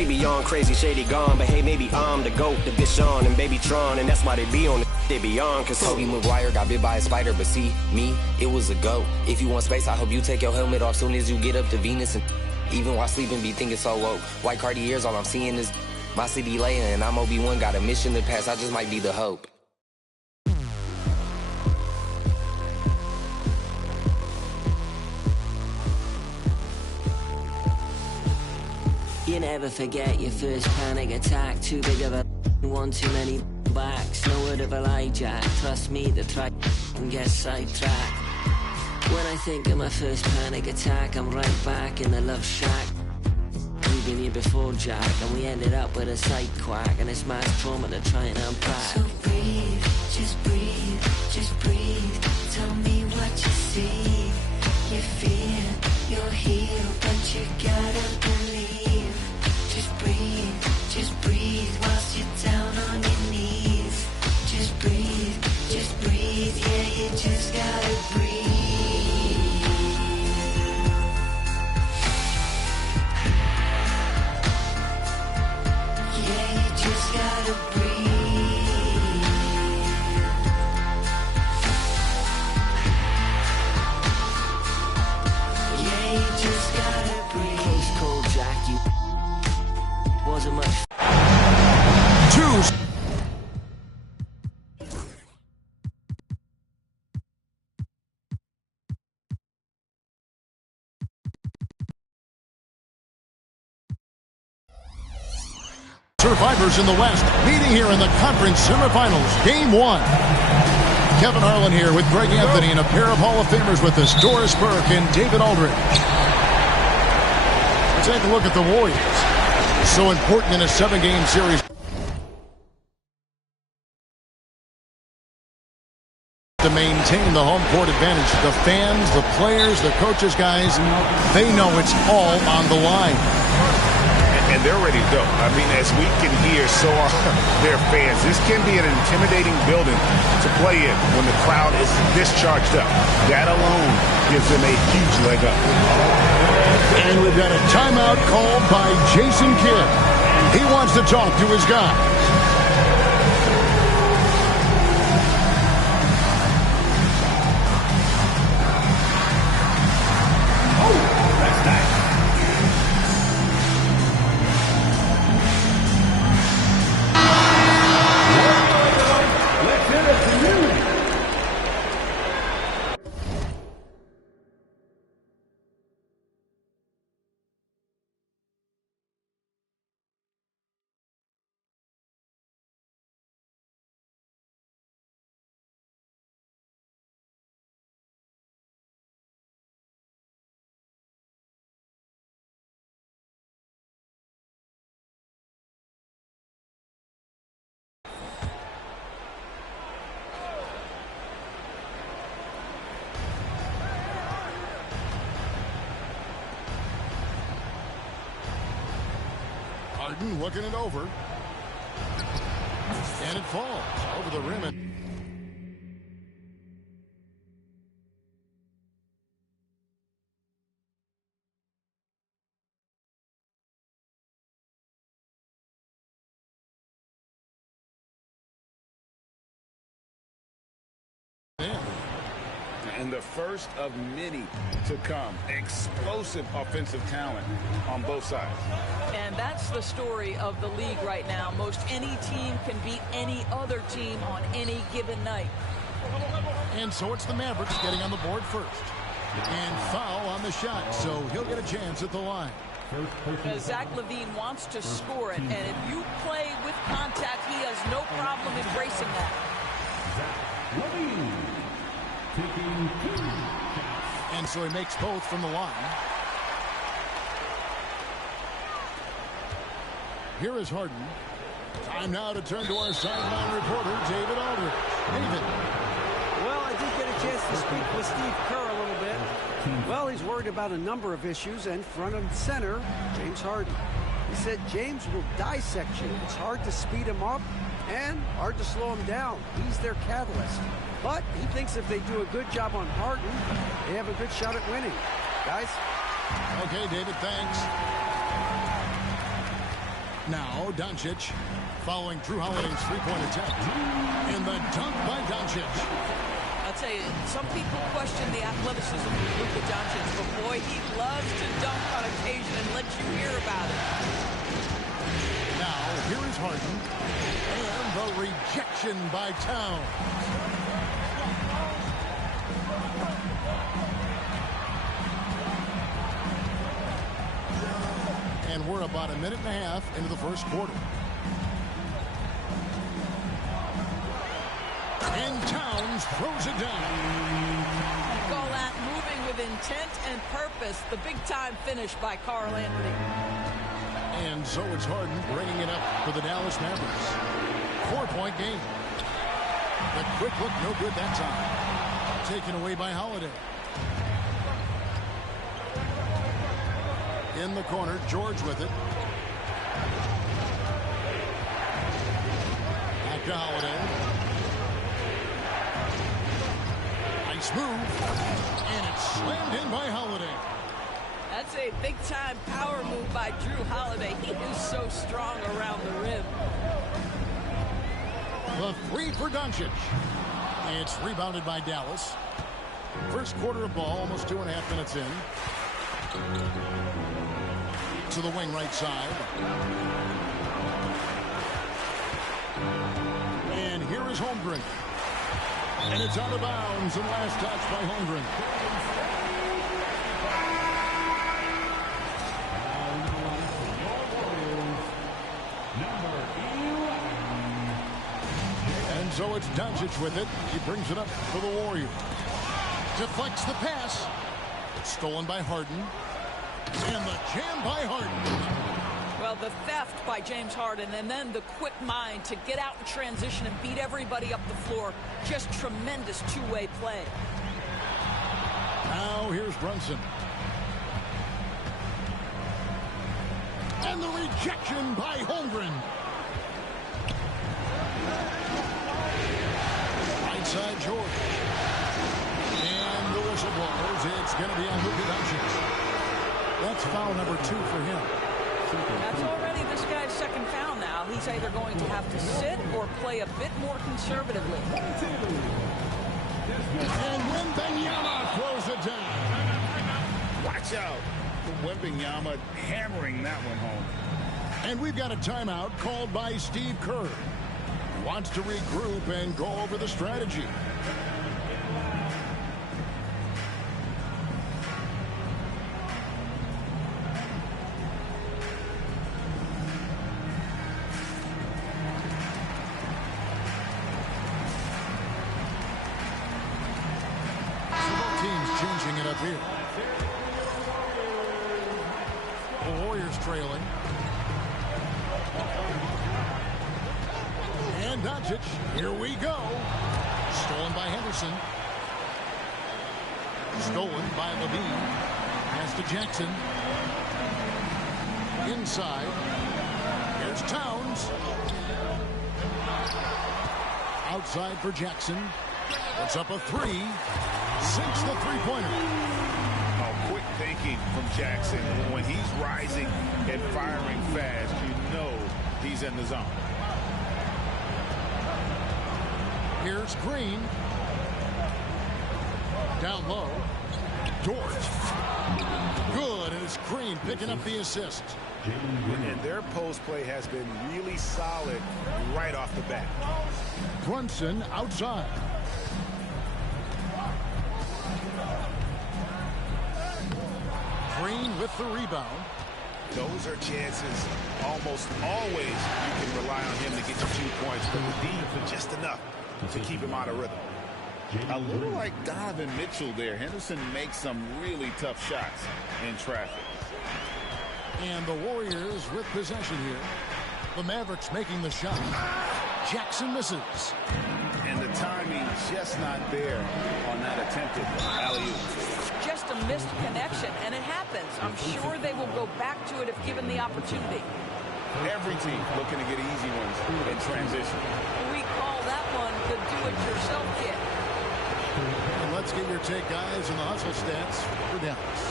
way beyond crazy, shady gone. But hey, maybe I'm the GOAT, the bitch on, and baby Tron, and that's why they be on the they be on. Cause Tobey Maguire got bit by a spider, but see, me, it was a GOAT. If you want space, I hope you take your helmet off soon as you get up to Venus. And even while sleeping, be thinking so woke. White Cartiers, all I'm seeing is my city laying, and I'm Obi-Wan, got a mission to pass, I just might be the hope. You never forget your first panic attack. Too big of a one, too many backs. No word of a lie, Jack. Trust me, the track and get sidetracked. When I think of my first panic attack, I'm right back in the love shack. We've been here before, Jack, and we ended up with a sight quack. And it's mass trauma to try and unpack. So breathe, just breathe, just breathe. Tell me what you see. You feel you're healed, but you gotta believe. Just breathe whilst you're down on your knees. Just breathe, yeah, you just gotta breathe. Yeah, you just gotta breathe. Yeah, you just gotta breathe. Case cold, Jack, you wasn't much. Survivors in the West meeting here in the conference semifinals. Game 1. Kevin Harlan here with Greg Anthony and a pair of Hall of Famers with us, Doris Burke and David Aldridge. Let's take a look at the Warriors. So important in a 7-game series. To maintain the home court advantage. The fans, the players, the coaches, guys, they know it's all on the line. And they're ready to go. I mean, as we can hear, so are their fans. This can be an intimidating building to play in when the crowd is this charged up. That alone gives them a huge leg up. And we've got a timeout called by Jason Kidd. He wants to talk to his guys. Harden looking it over. And it falls over the rim. And the first of many to come. Explosive offensive talent on both sides. And that's the story of the league right now. Most any team can beat any other team on any given night. And so it's the Mavericks getting on the board first. And foul on the shot, so he'll get a chance at the line. Zach LaVine wants to score it, and if you play with contact, he has no problem embracing that. And so he makes both from the line. Here is Harden. Time now to turn to our sideline reporter, David Aldridge. David. Well, I did get a chance to speak with Steve Kerr a little bit. Well, he's worried about a number of issues, and front and center, James Harden. He said James will dissect you. It's hard to speed him up and hard to slow him down. He's their catalyst. But he thinks if they do a good job on Harden, they have a good shot at winning. Guys? Okay, David, thanks. Now Doncic following Drew Holiday's three-point attempt. In the dunk by Doncic. I'll tell you, some people question the athleticism of Luka Doncic, but boy, he loves to dunk on occasion and let you hear about it. Now, here is Harden. And the rejection by Towns. And we're about a minute and a half into the first quarter. And Towns throws it down. Call that moving with intent and purpose. The big-time finish by Karl Anthony. And so it's Harden bringing it up for the Dallas Mavericks. 4-point game. The quick look, no good that time. Taken away by Holiday. In the corner, George with it. Back to Holiday. Nice move. And it's slammed in by Holiday. That's a big-time power move by Drew Holiday. He is so strong around the rim. The three for Doncic. It's rebounded by Dallas. First quarter of ball, almost 2.5 minutes in. To the wing right side. And here is Holmgren. And it's out of bounds and last touch by Holmgren. And so it's Doncic with it. He brings it up for the Warriors. Deflects the pass. It's stolen by Harden. And the jam by Harden. Well, the theft by James Harden and then the quick mind to get out in transition and beat everybody up the floor. Just tremendous two-way play. Now here's Brunson. And the rejection by Holmgren. Right side George. And the whistle blows. It's going to be on Luka Doncic. That's foul number 2 for him. That's already this guy's second foul now. He's either going to have to sit or play a bit more conservatively. And Wembanyama throws it down. Watch out. Wembanyama hammering that one home. And we've got a timeout called by Steve Kerr. Wants to regroup and go over the strategy. Changing it up here. The Warriors trailing. And Doncic, here we go. Stolen by Henderson. Stolen by Levine. Pass to Jackson. Inside. Here's Towns. Outside for Jackson. It's up a 3. Sinks the three-pointer. Oh, quick thinking from Jackson. When he's rising and firing fast, you know he's in the zone. Here's Green. Down low. Dort. Good, and it's Green picking up the assist. And their post play has been really solid right off the bat. Brunson outside. Green with the rebound. Those are chances almost always you can rely on him to get you 2 points, but the D just enough to keep him out of rhythm. A little like Donovan Mitchell there. Henderson makes some really tough shots in traffic. And the Warriors with possession here. The Mavericks making the shot. Jackson misses. And the timing just not there on that attempted alley-oop. Just a missed connection, and it happens. I'm sure they will go back to it if given the opportunity. Every team looking to get easy ones in transition. We call that one the do-it-yourself kit. And let's get your take, guys, on the hustle stats for Dallas.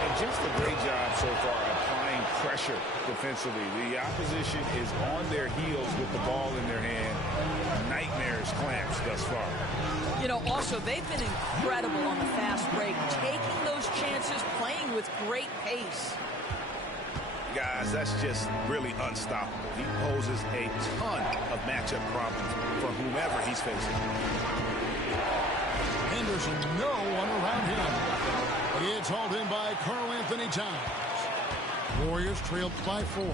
And just a great job so far applying pressure defensively. The opposition is on their heels with the ball in their hand. Nightmares clamps thus far. You know, also, they've been incredible on the fast break, taking those chances, playing with great pace. Guys, that's just really unstoppable. He poses a ton of matchup problems for whomever he's facing. Henderson, no one around him. It's hauled in by Karl-Anthony Towns. Warriors trailed by 4.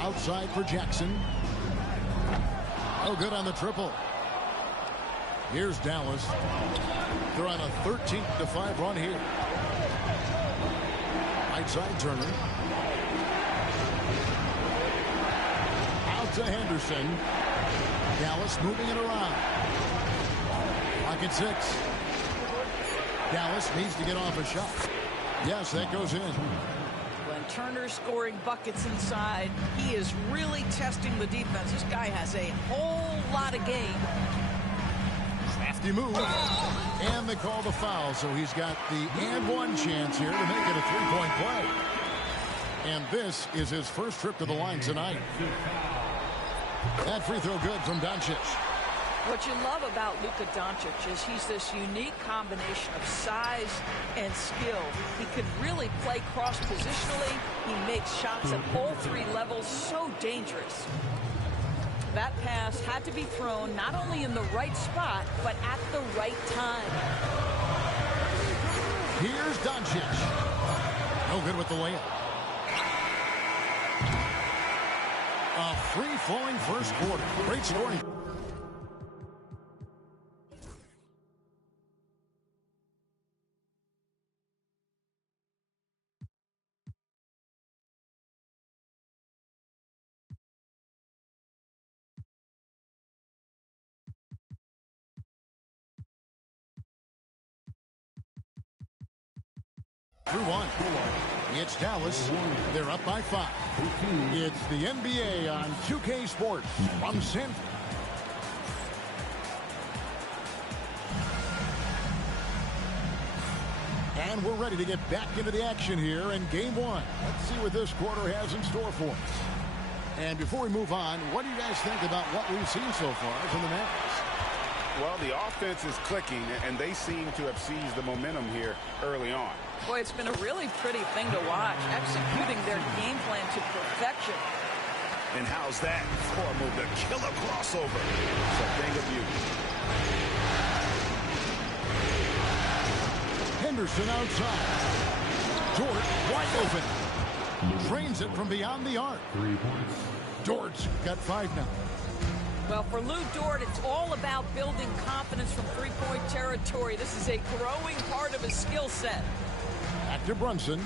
Outside for Jackson. Oh, good on the triple. Here's Dallas. They're on a 13-5 run here. Right side, Turner. Out to Henderson. Dallas moving it around. Pocket 6. Dallas needs to get off a shot. Yes, that goes in. When Turner's scoring buckets inside, he is really testing the defense. This guy has a whole lot of game. Crafty move. And they call the foul, so he's got the and one chance here to make it a 3-point play. And this is his first trip to the line tonight. That free throw good from Doncic. What you love about Luka Doncic is he's this unique combination of size and skill. He can really play cross-positionally. He makes shots at all 3 levels, so dangerous. That pass had to be thrown not only in the right spot, but at the right time. Here's Doncic. No good with the layup. A free-flowing first quarter. Great scoring. Through 1. It's Dallas. They're up by 5. It's the NBA on 2K Sports. From San. And we're ready to get back into the action here in Game 1. Let's see what this quarter has in store for us. And before we move on, what do you guys think about what we've seen so far from the Mavericks? Well, the offense is clicking, and they seem to have seized the momentum here early on. Boy, it's been a really pretty thing to watch, executing their game plan to perfection. And how's that for a move? The killer crossover. It's a thing of beauty. Henderson outside. Dort wide open. Trains it from beyond the arc. 3 points. Dort's got 5 now. Well, for Lou Dort, it's all about building confidence from three-point territory. This is a growing part of his skill set. Back to Brunson.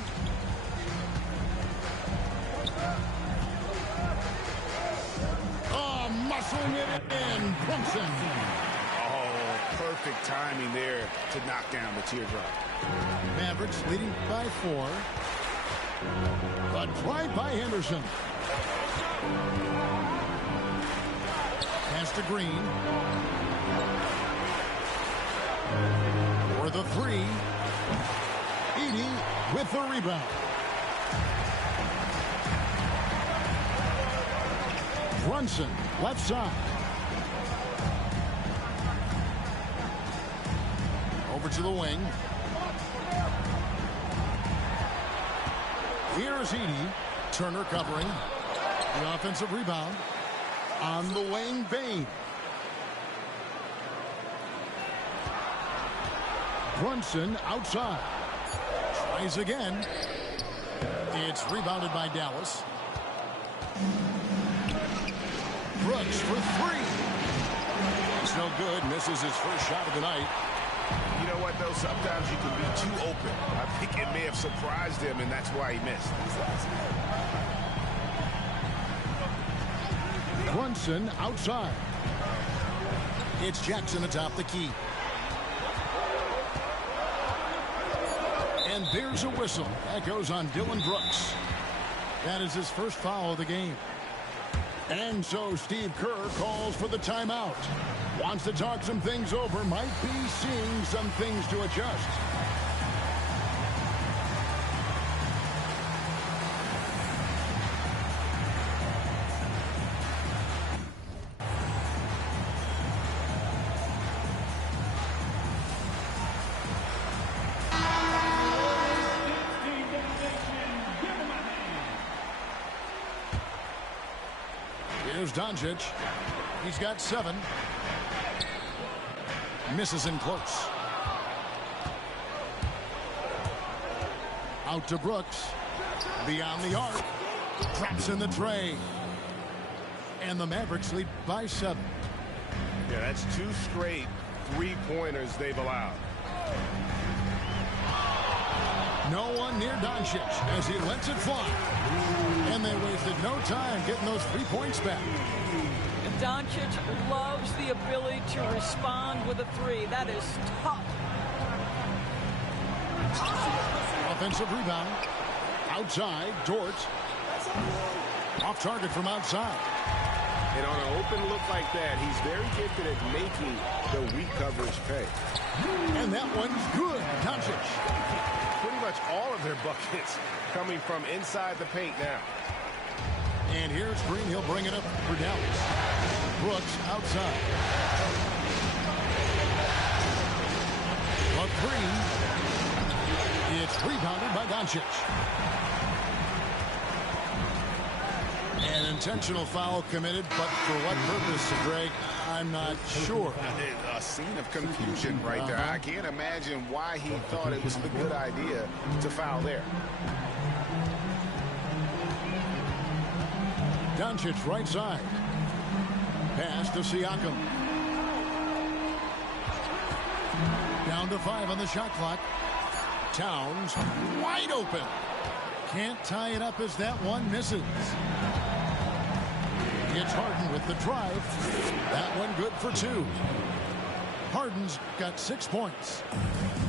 Oh, muscling it in. Brunson. Oh, perfect timing there to knock down the teardrop. Mavericks leading by 4. But tried by Henderson. Pass to Green. For the 3. Edey with the rebound. Brunson, left side. Over to the wing. Here's Edey. Turner covering. The offensive rebound. On the wing, Bane. Brunson outside. Tries again. It's rebounded by Dallas. Brooks for 3. It's no good. Misses his first shot of the night. You know what, though? Sometimes you can be too open. I think it may have surprised him, and that's why he missed. Brunson outside. It's Jackson atop the key. And there's a whistle. That goes on Dillon Brooks. That is his first foul of the game. And so Steve Kerr calls for the timeout. Wants to talk some things over. Might be seeing some things to adjust. Doncic. He's got 7. Misses in close. Out to Brooks. Beyond the arc. Traps in the tray. And the Mavericks lead by 7. Yeah, that's 2 straight 3-pointers they've allowed. No one near Doncic as he lets it fly. And they wasted no time getting those 3 points back. Doncic loves the ability to respond with a 3. That is tough. Offensive rebound. Outside, Dort. Off target from outside. And on an open look like that, he's very gifted at making the weak coverage pay. And that one's good. Doncic. Pretty much all of their buckets coming from inside the paint now. And here's Green. He'll bring it up for Dallas. Brooks outside. A 3. It's rebounded by Doncic. An intentional foul committed, but for what purpose, Greg, I'm not sure. A scene of confusion right there. I can't imagine why he thought it was a good idea to foul there. Doncic right side. Pass to Siakam. Down to 5 on the shot clock. Towns wide open. Can't tie it up as that one misses. It's Harden with the drive. That one good for 2. Harden's got 6 points.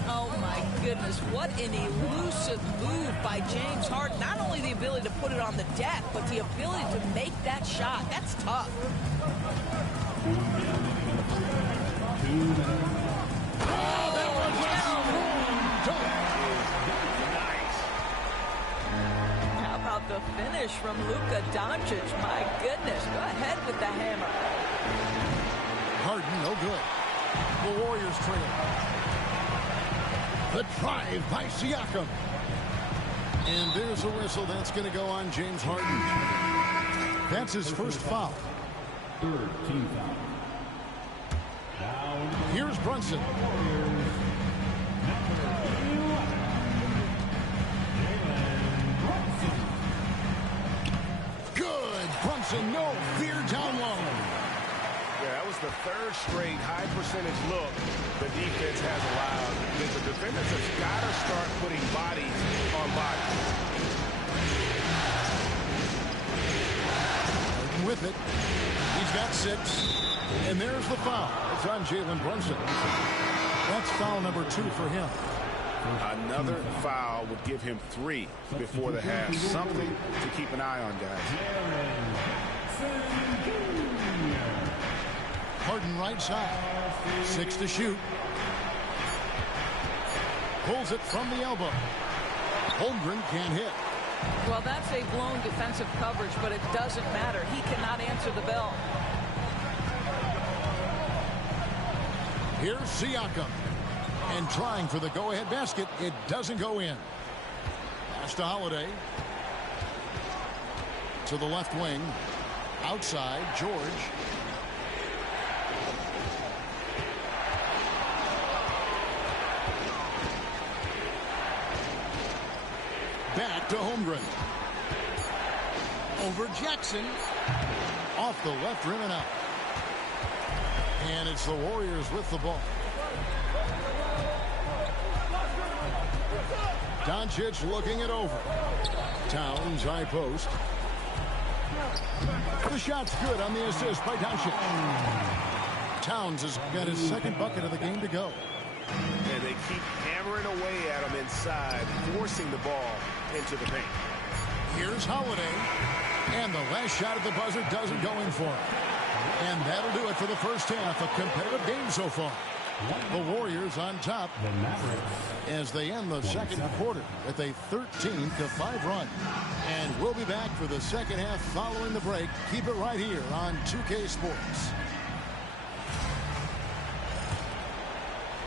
Oh, my goodness. What an elusive move by James Harden. Not only the ability to put it on the deck, but the ability to make that shot. That's tough. Oh, that one's Nice. How about the finish from Luka Doncic? My goodness. Go ahead with the hammer. Harden, no good. The Warriors trail. The drive by Siakam. And there's a whistle. That's going to go on James Harden. That's his first foul. 3rd team foul. Here's Brunson. Good. Brunson, no fear down low. Yeah, that was the 3rd straight high percentage look the defense has allowed. Because the defenders have got to start putting bodies on bodies. With it. He's got 6. And there's the foul. It's on Jalen Brunson. That's foul number 2 for him. Another foul would give him 3 before the half. Something to keep an eye on, guys. Harden right side. 6 to shoot. Pulls it from the elbow. Holmgren can't hit. Well, that's a blown defensive coverage, but it doesn't matter. He cannot answer the bell. Here's Siakam. And trying for the go-ahead basket. It doesn't go in. Pass to Holiday. To the left wing. Outside, George. Back to Holmgren. Over Jackson. Off the left rim and out. And it's the Warriors with the ball. Doncic looking it over. Towns high post. The shot's good on the assist by Doncic. Towns has got his 2nd bucket of the game to go. And they keep hammering away at him inside, forcing the ball into the paint. Here's Holiday. And the last shot at the buzzer doesn't go in for him. And that'll do it for the first half. A competitive game so far. The Warriors on top as they end the 2nd quarter with a 13-5 run. And we'll be back for the 2nd half following the break. Keep it right here on 2K Sports.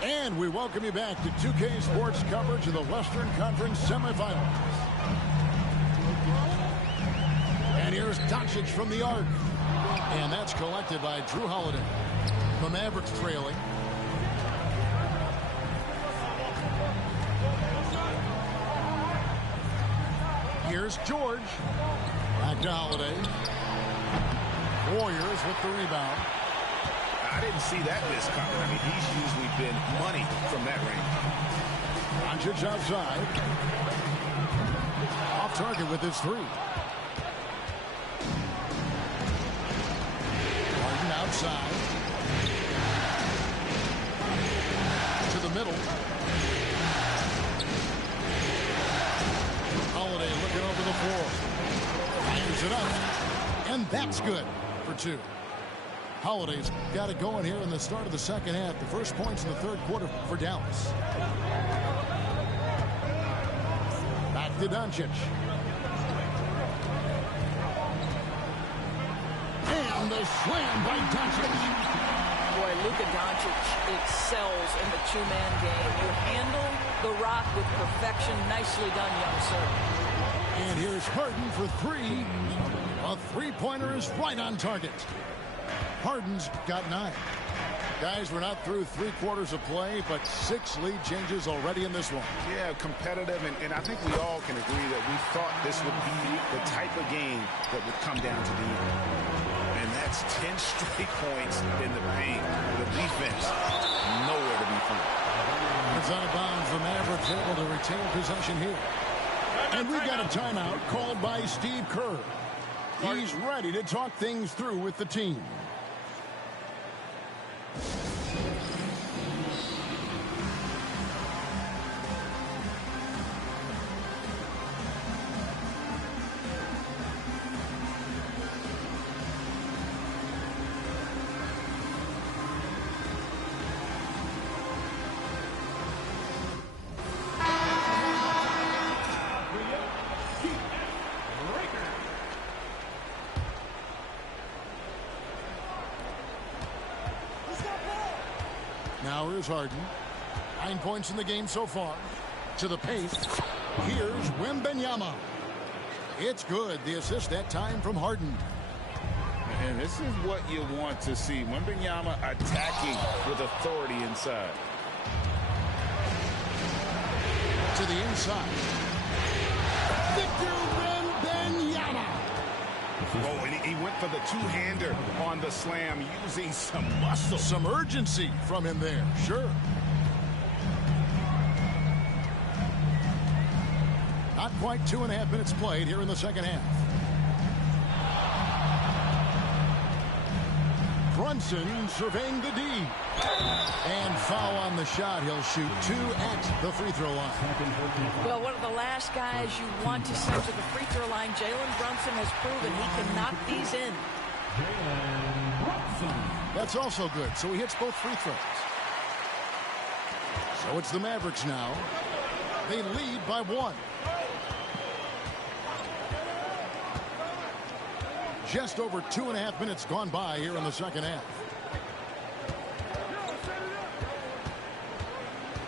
And we welcome you back to 2K Sports coverage of the Western Conference semifinals. And here's Doncic from the arc. And that's collected by Drew Holiday. The Mavericks trailing. Here's George. Back to Holiday. Warriors with the rebound. I didn't see that miss coming. I mean, he's usually been money from that range. Doncic outside. Off target with his three. Harden outside. To the middle. Holiday looking over the floor. Fires it up. And that's good for two. Holiday's got it going here in the start of the second half. The first points in the third quarter for Dallas. Back to Doncic. And the slam by Doncic. Boy, Luka Doncic excels in the two-man game. You handle the rock with perfection. Nicely done, young sir. And here's Harden for three. A three-pointer is right on target. Harden's got 9. Guys, we're not through 3 quarters of play, but 6 lead changes already in this one. Yeah, competitive, and I think we all can agree that we thought this would be the type of game that would come down to the end. And that's 10 straight points in the paint. The defense, nowhere to be found. It's out of bounds. The Mavericks able to retain possession here. And we've got a timeout called by Steve Kerr. He's ready to talk things through with the team. Now here's Harden. 9 points in the game so far. To the paint. Here's Wembanyama. It's good. The assist that time from Harden. And this is what you want to see. Wembanyama attacking with authority inside. To the inside. Victor Wembanyama. Oh, and he went for the two-hander on the slam, using some muscle. Some urgency from him there, sure. Not quite 2.5 minutes played here in the second half. Brunson surveying the D. And foul on the shot. He'll shoot 2 at the free throw line. Well, one of the last guys you want to send to the free throw line, Jalen Brunson has proven he can knock these in. That's also good. So he hits both free throws. So it's the Mavericks now. They lead by 1. Just over 2.5 minutes gone by here in the second half.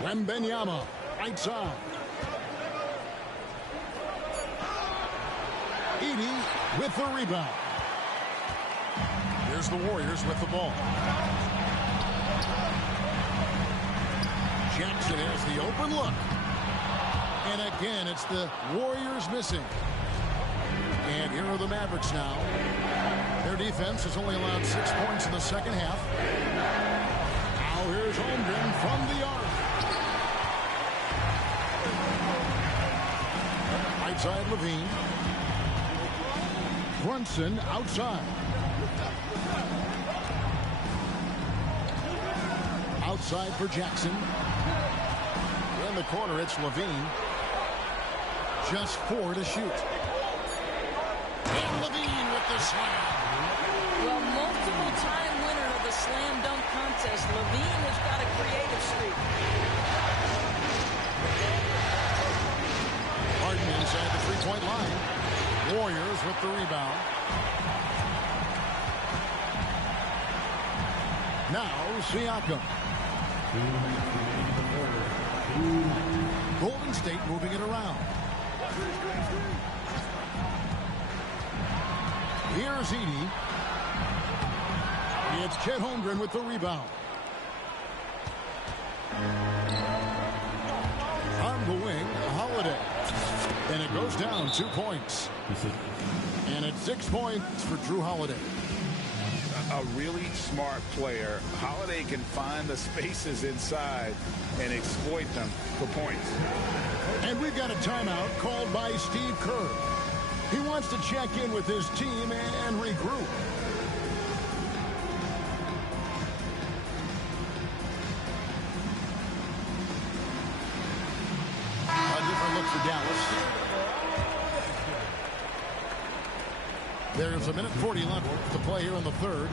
Wembanyama, right side. Edey with the rebound. Here's the Warriors with the ball. Jackson has the open look. And again, it's the Warriors missing. And here are the Mavericks now. Their defense has only allowed 6 points in the second half. Now here's Holmgren from the arc. Right side Levine. Brunson outside. Outside for Jackson. In the corner, it's Levine. Just 4 to shoot. And Levine with the slam. Well, multiple-time winner of the slam dunk contest. Levine has got a creative streak. Harden inside the three-point line. Warriors with the rebound. Now Siakam. Golden State moving it around. Here's Edey. It's Chet Holmgren with the rebound. On the wing, Holiday. And it goes down 2 points. And it's 6 points for Drew Holiday. A really smart player. Holiday can find the spaces inside and exploit them for points. And we've got a timeout called by Steve Kerr. He wants to check in with his team and regroup. A different look for Dallas. There's a minute 40 left to play here in the third.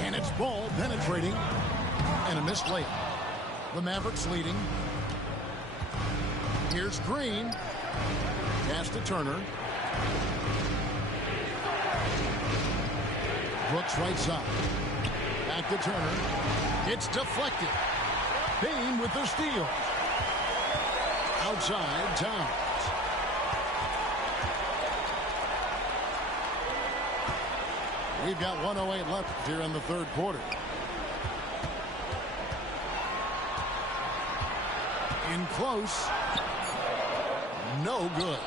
And it's ball penetrating. And a missed layup. The Mavericks leading. Here's Green. Pass to Turner. Brooks right side. Back to Turner. It's deflected. Payne with the steal. Outside, Towns. We've got 1:08 left here in the third quarter. In close. No good.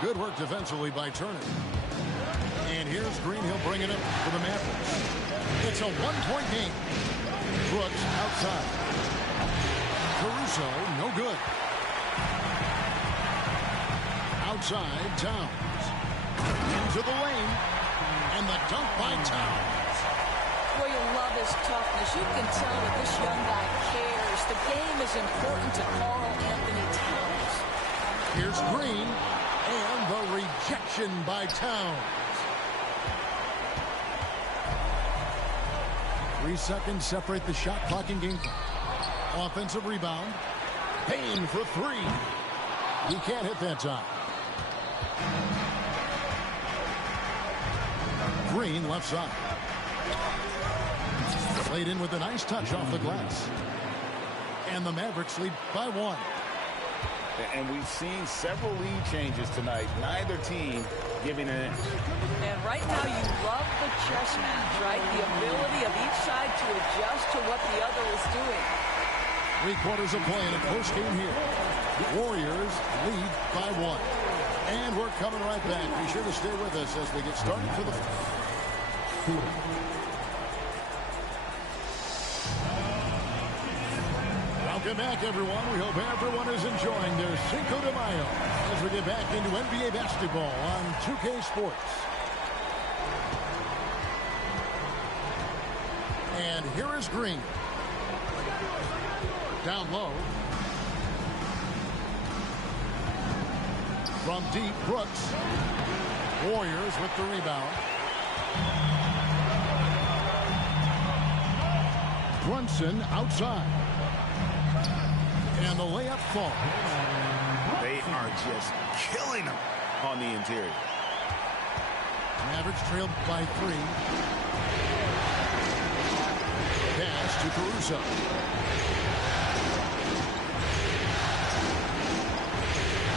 Good work defensively by Turner. And here's Green. He'll bring it up for the Mavericks. It's a one-point game. Brooks outside. Caruso, no good. Outside, Towns. Into the lane. And the dunk by Towns. Well, you love his toughness. You can tell that this young guy cares. The game is important to Karl Anthony Towns. Here's Green. And the rejection by Towns. 3 seconds separate the shot clock and game clock. Offensive rebound. Payne for 3. He can't hit that time. Green left side. Played in with a nice touch off the glass. And the Mavericks lead by 1. And we've seen several lead changes tonight. Neither team giving an inch. And right now you love the chess match, right? The ability of each side to adjust to what the other is doing. 3 quarters of play in a close game here. Warriors lead by 1. And we're coming right back. Be sure to stay with us as we get started for the... Welcome back, everyone. We hope everyone is enjoying their Cinco de Mayo as we get back into NBA basketball on 2K Sports. And here is Green. Down low. From deep, Brooks. Warriors with the rebound. Brunson outside. And the layup falls. They are just killing them on the interior. Mavericks trailed by 3. Pass to Caruso.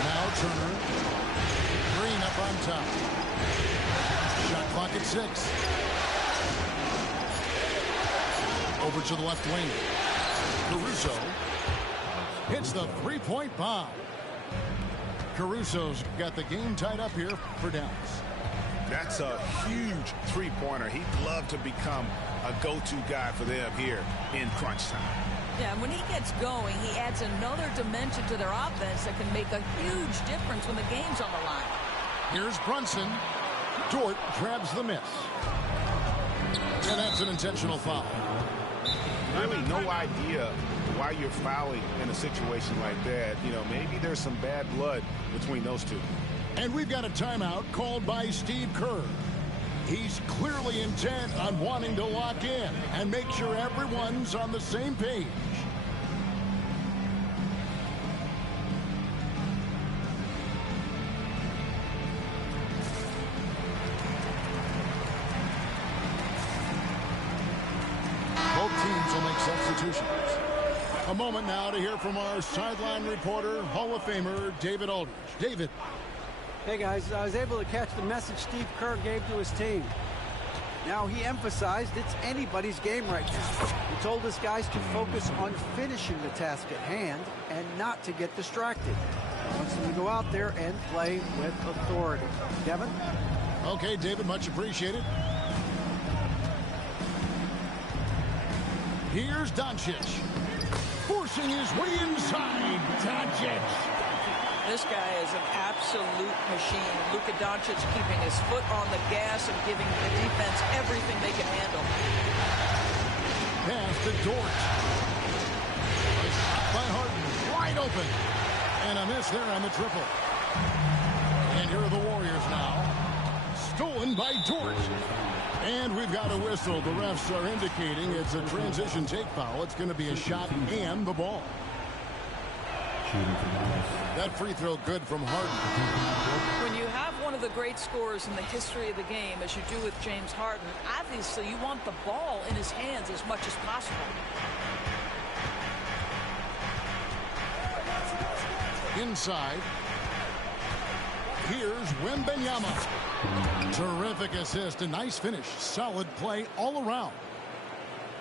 Now Turner. Green up on top. Shot clock at 6. Over to the left wing. Caruso hits the three-point bomb. Caruso's got the game tied up here for Dallas. That's a huge three-pointer. He'd love to become a go-to guy for them here in crunch time. Yeah, and when he gets going, he adds another dimension to their offense that can make a huge difference when the game's on the line. Here's Brunson. Dort grabs the miss. And that's an intentional foul. Really no idea why you're fouling in a situation like that. You know, maybe there's some bad blood between those two. And we've got a timeout called by Steve Kerr. He's clearly intent on wanting to lock in and make sure everyone's on the same page. Both teams will make substitutions. A moment now to hear from our sideline reporter, Hall of Famer David Aldridge. David. Hey, guys, I was able to catch the message Steve Kerr gave to his team. Now, he emphasized it's anybody's game right now. He told his guys to focus on finishing the task at hand and not to get distracted. He wants them to go out there and play with authority. Kevin? Okay, David, much appreciated. Here's Doncic. Forcing his way inside. Doncic. This guy is an absolute machine. Luka Doncic keeping his foot on the gas and giving the defense everything they can handle. Pass to Dort. A shot by Harden. Wide open. And a miss there on the triple. And here are the Warriors now. Stolen by Dort. And we've got a whistle. The refs are indicating it's a transition take foul. It's going to be a shot and the ball. That free throw good from Harden. When you have one of the great scorers in the history of the game, as you do with James Harden, obviously you want the ball in his hands as much as possible. Inside. Here's Wembanyama. Terrific assist, a nice finish. Solid play all around.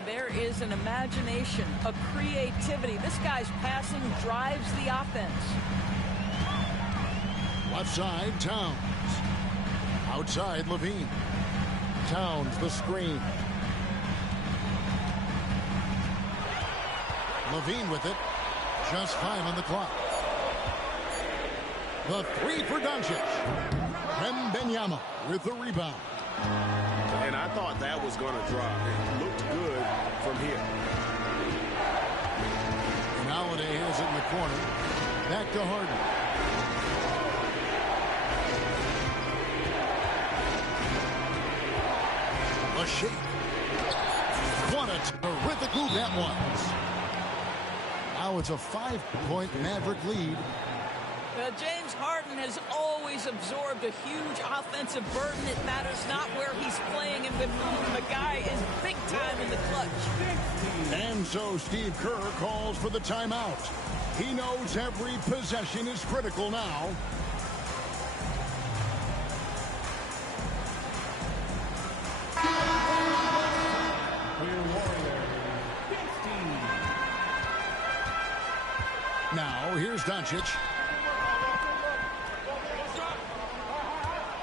There is an imagination, a creativity. This guy's passing drives the offense. Left side, Towns. Outside, Levine. Towns, the screen. Levine with it. Just 5 on the clock. The three for Doncic. Wembanyama with the rebound. And I thought that was going to drop. It looked good from here. And Holiday has it in the corner. Back to Harden. A shake. What a terrific move that was. Now it's a 5-point Maverick lead. James Harden has always absorbed a huge offensive burden. It matters not where he's playing and with whom. The guy is big time in the clutch. And so Steve Kerr calls for the timeout. He knows every possession is critical now. Now here's Doncic.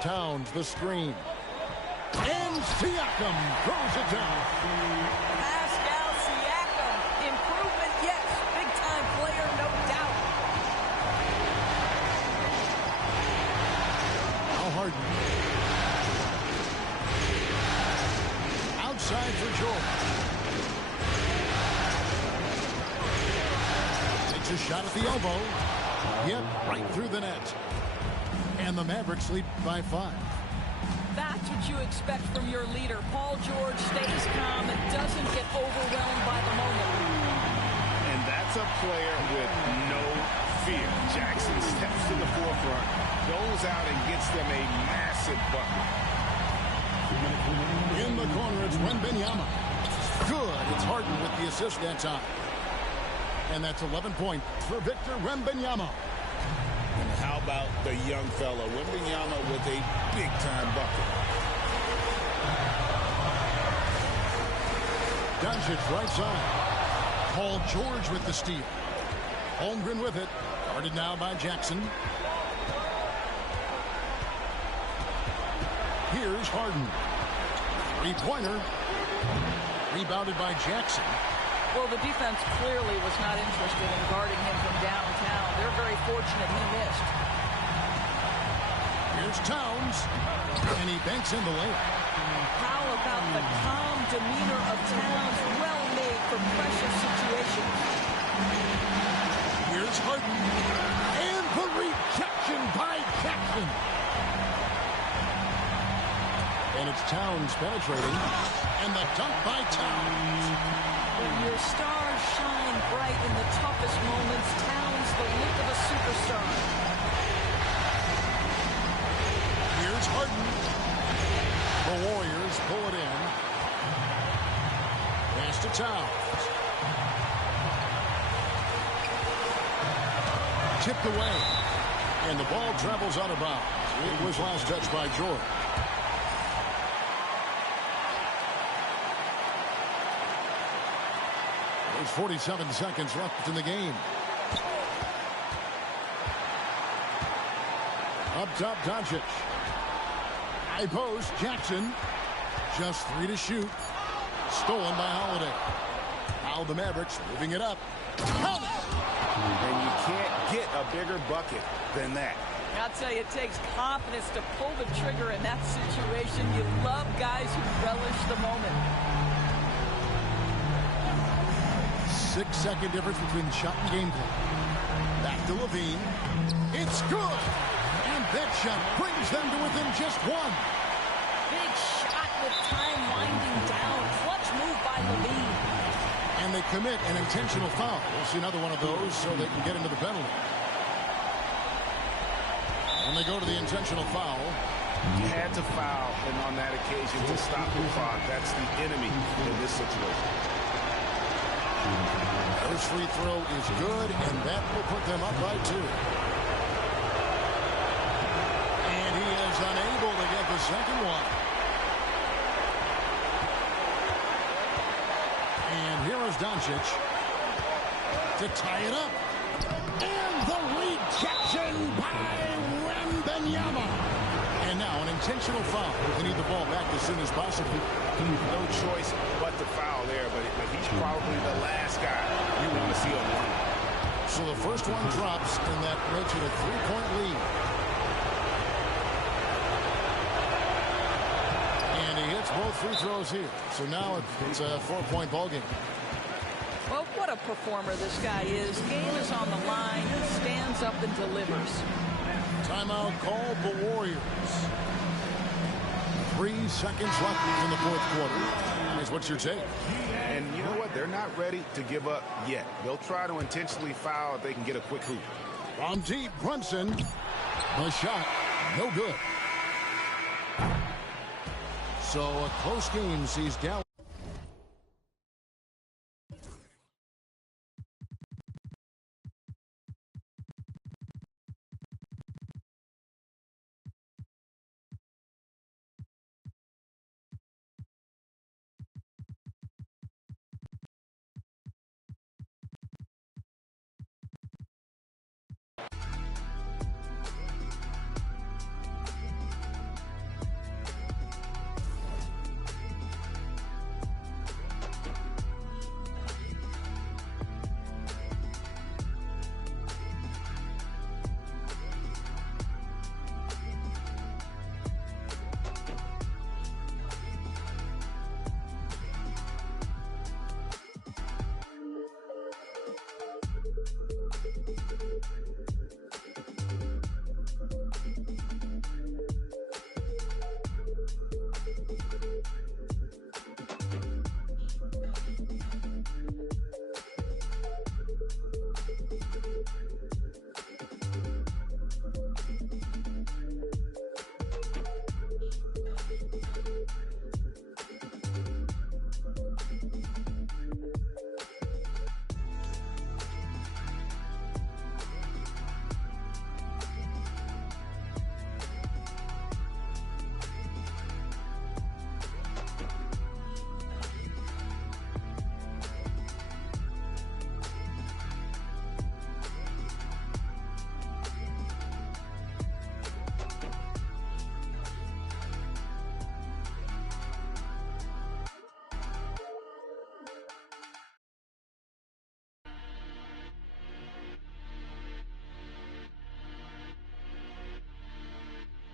Towns, the screen. And Siakam throws it down. Pascal Siakam. Improvement, yes. Big-time player, no doubt. Now Harden. Outside for George. Takes a shot at the elbow. Yep, right through the net. And the Mavericks lead by 5. That's what you expect from your leader. Paul George stays calm and doesn't get overwhelmed by the moment. And that's a player with no fear. Jackson steps to the forefront, goes out and gets them a massive bucket. In the corner, it's Wembanyama. Good. It's Harden with the assist that time. And that's 11 points for Victor Wembanyama. And how about the young fella, Wembanyama, with a big-time bucket. Doncic right side. Paul George with the steal. Holmgren with it. Guarded now by Jackson. Here's Harden. Three-pointer. Rebounded by Jackson. Well, the defense clearly was not interested in guarding him from downtown. They're very fortunate he missed. Here's Towns. And he banks in the layup. How about the calm demeanor of Towns? Well made for pressure situations. Here's Harden. And the rejection by Jackson. And it's Towns penetrating. And the dunk by Towns. When your stars shine bright in the toughest moments, Towns the look of a superstar. Here's Harden. The Warriors pull it in. Pass to Towns. Tipped away. And the ball travels out of bounds. It was last touched by George. There's 47 seconds left in the game. Up top, Doncic. High post, Jackson. Just 3 to shoot. Stolen by Holiday. Now the Mavericks moving it up. And you can't get a bigger bucket than that. I'll tell you, it takes confidence to pull the trigger in that situation. You love guys who relish the moment. 6-second difference between the shot and game clock. Back to Levine. It's good. And that shot brings them to within just one. Big shot with time winding down. Clutch move by Levine. And they commit an intentional foul. We'll see another one of those so they can get into the penalty. When they go to the intentional foul. You had to foul, and on that occasion to stop the clock. That's the enemy in this situation. First free throw is good, and that will put them up by 2. And he is unable to get the second one. And here is Doncic to tie it up. And the rejection by Wembanyama. And now an intentional foul. They need the ball back as soon as possible. No choice but to foul there, but he's probably the last guy you want to see on the line. So the first one drops, and that makes it a 3-point lead. And he hits both free throws here. So now it's a 4-point ball game. Well, what a performer this guy is. Game is on the line. He stands up and delivers. Timeout called the Warriors. 3 seconds left in the fourth quarter. Guys, what's your take? And you know what? They're not ready to give up yet. They'll try to intentionally foul if they can get a quick hoop. From deep, Brunson. The shot, no good. So a close game sees Dallas.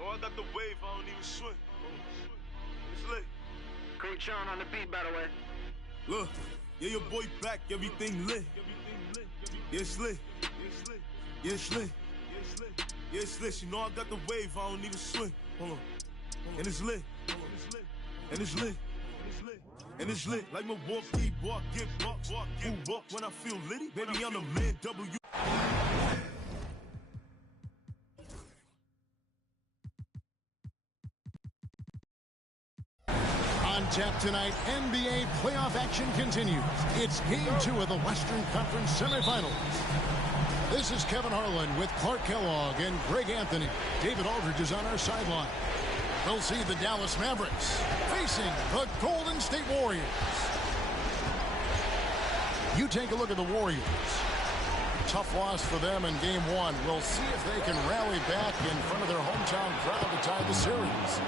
I got the wave, I don't even swim. It's lit. Coach Sean on the beat, by the way. Look, yeah, your boy back, everything lit. Yeah, it's lit. Yeah, it's lit. Yeah, it's lit. You know I got the wave, I don't even swim. Hold on. And it's lit. And it's lit. And it's lit. Like Milwaukee, walk, get bucked. Who walk when I feel litty? Baby, I'm the man, W. On tap tonight, NBA playoff action continues. It's Game 2 of the Western Conference semifinals. This is Kevin Harlan with Clark Kellogg and Greg Anthony. David Aldridge is on our sideline. We'll see the Dallas Mavericks facing the Golden State Warriors. You take a look at the Warriors. Tough loss for them in game one. We'll see if they can rally back in front of their hometown crowd to tie the series.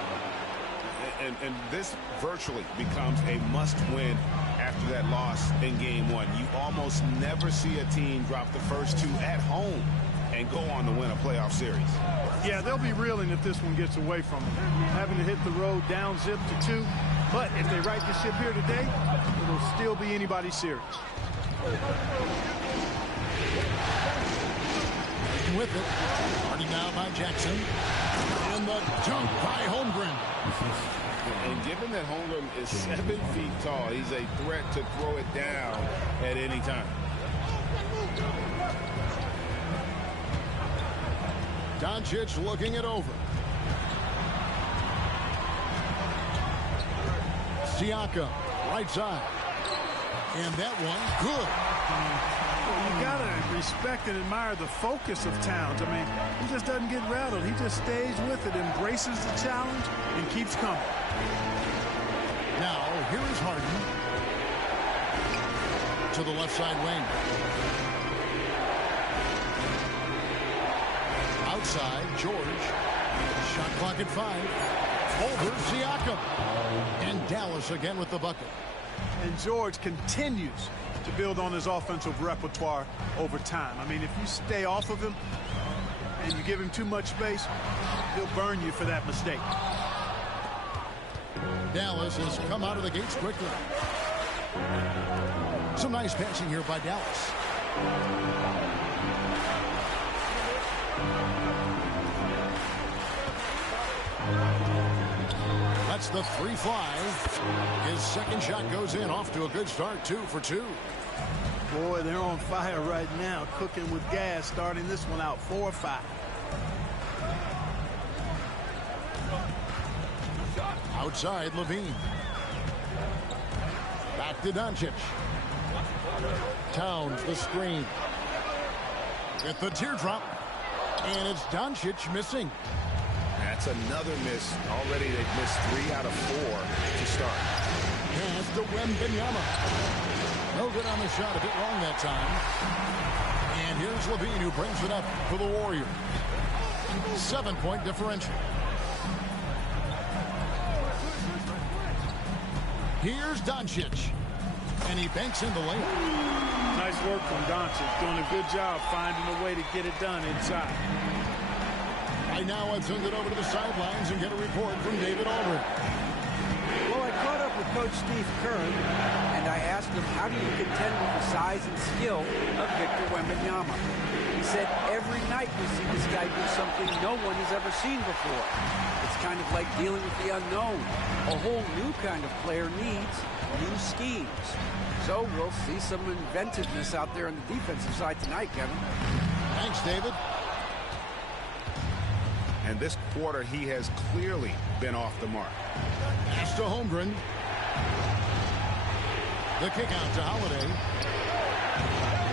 And this virtually becomes a must-win after that loss in game one. You almost never see a team drop the first two at home and go on to win a playoff series. Yeah, they'll be reeling if this one gets away from them. Having to hit the road down zip to 2. But if they right the ship here today, it'll still be anybody's series. With it, starting now by Jackson. And the dunk by Holmgren. And given that Holmgren is 7 feet tall, he's a threat to throw it down at any time. Doncic looking it over. Siakam, right side. And that one, good. Well, you got to respect and admire the focus of Towns. I mean, he just doesn't get rattled. He just stays with it, embraces the challenge, and keeps coming. Now, here is Harden. To the left side wing. Outside, George. Shot clock at 5. Over Siakam. And Dallas again with the bucket. And George continues to build on his offensive repertoire over time. I mean, if you stay off of him and you give him too much space, he'll burn you for that mistake. Dallas has come out of the gates quickly. Some nice passing here by Dallas. That's the 3 fly. His second shot goes in, off to a good start, 2 for 2. Boy, they're on fire right now, cooking with gas, starting this one out 4-5. Outside, Levine. Back to Doncic. Towns, the screen. Get the teardrop. And it's Doncic missing. That's another miss. Already they've missed 3 out of 4 to start. Pass to Wembanyama. No good on the shot, a bit wrong that time. And here's Levine who brings it up for the Warriors. 7-point differential. Here's Doncic. And he banks in the lane. Nice work from Doncic. Doing a good job finding a way to get it done inside. Right now, I've turned it over to the sidelines and get a report from David Aldridge. Well, I caught up with Coach Steve Kerr, and I asked him, how do you contend with the size and skill of Victor Wembanyama? He said, every night we see this guy do something no one has ever seen before. It's kind of like dealing with the unknown. A whole new kind of player needs new schemes. So we'll see some inventiveness out there on the defensive side tonight, Kevin. Thanks, David. And this quarter, he has clearly been off the mark. Pass to Holmgren. The kick out to Holiday.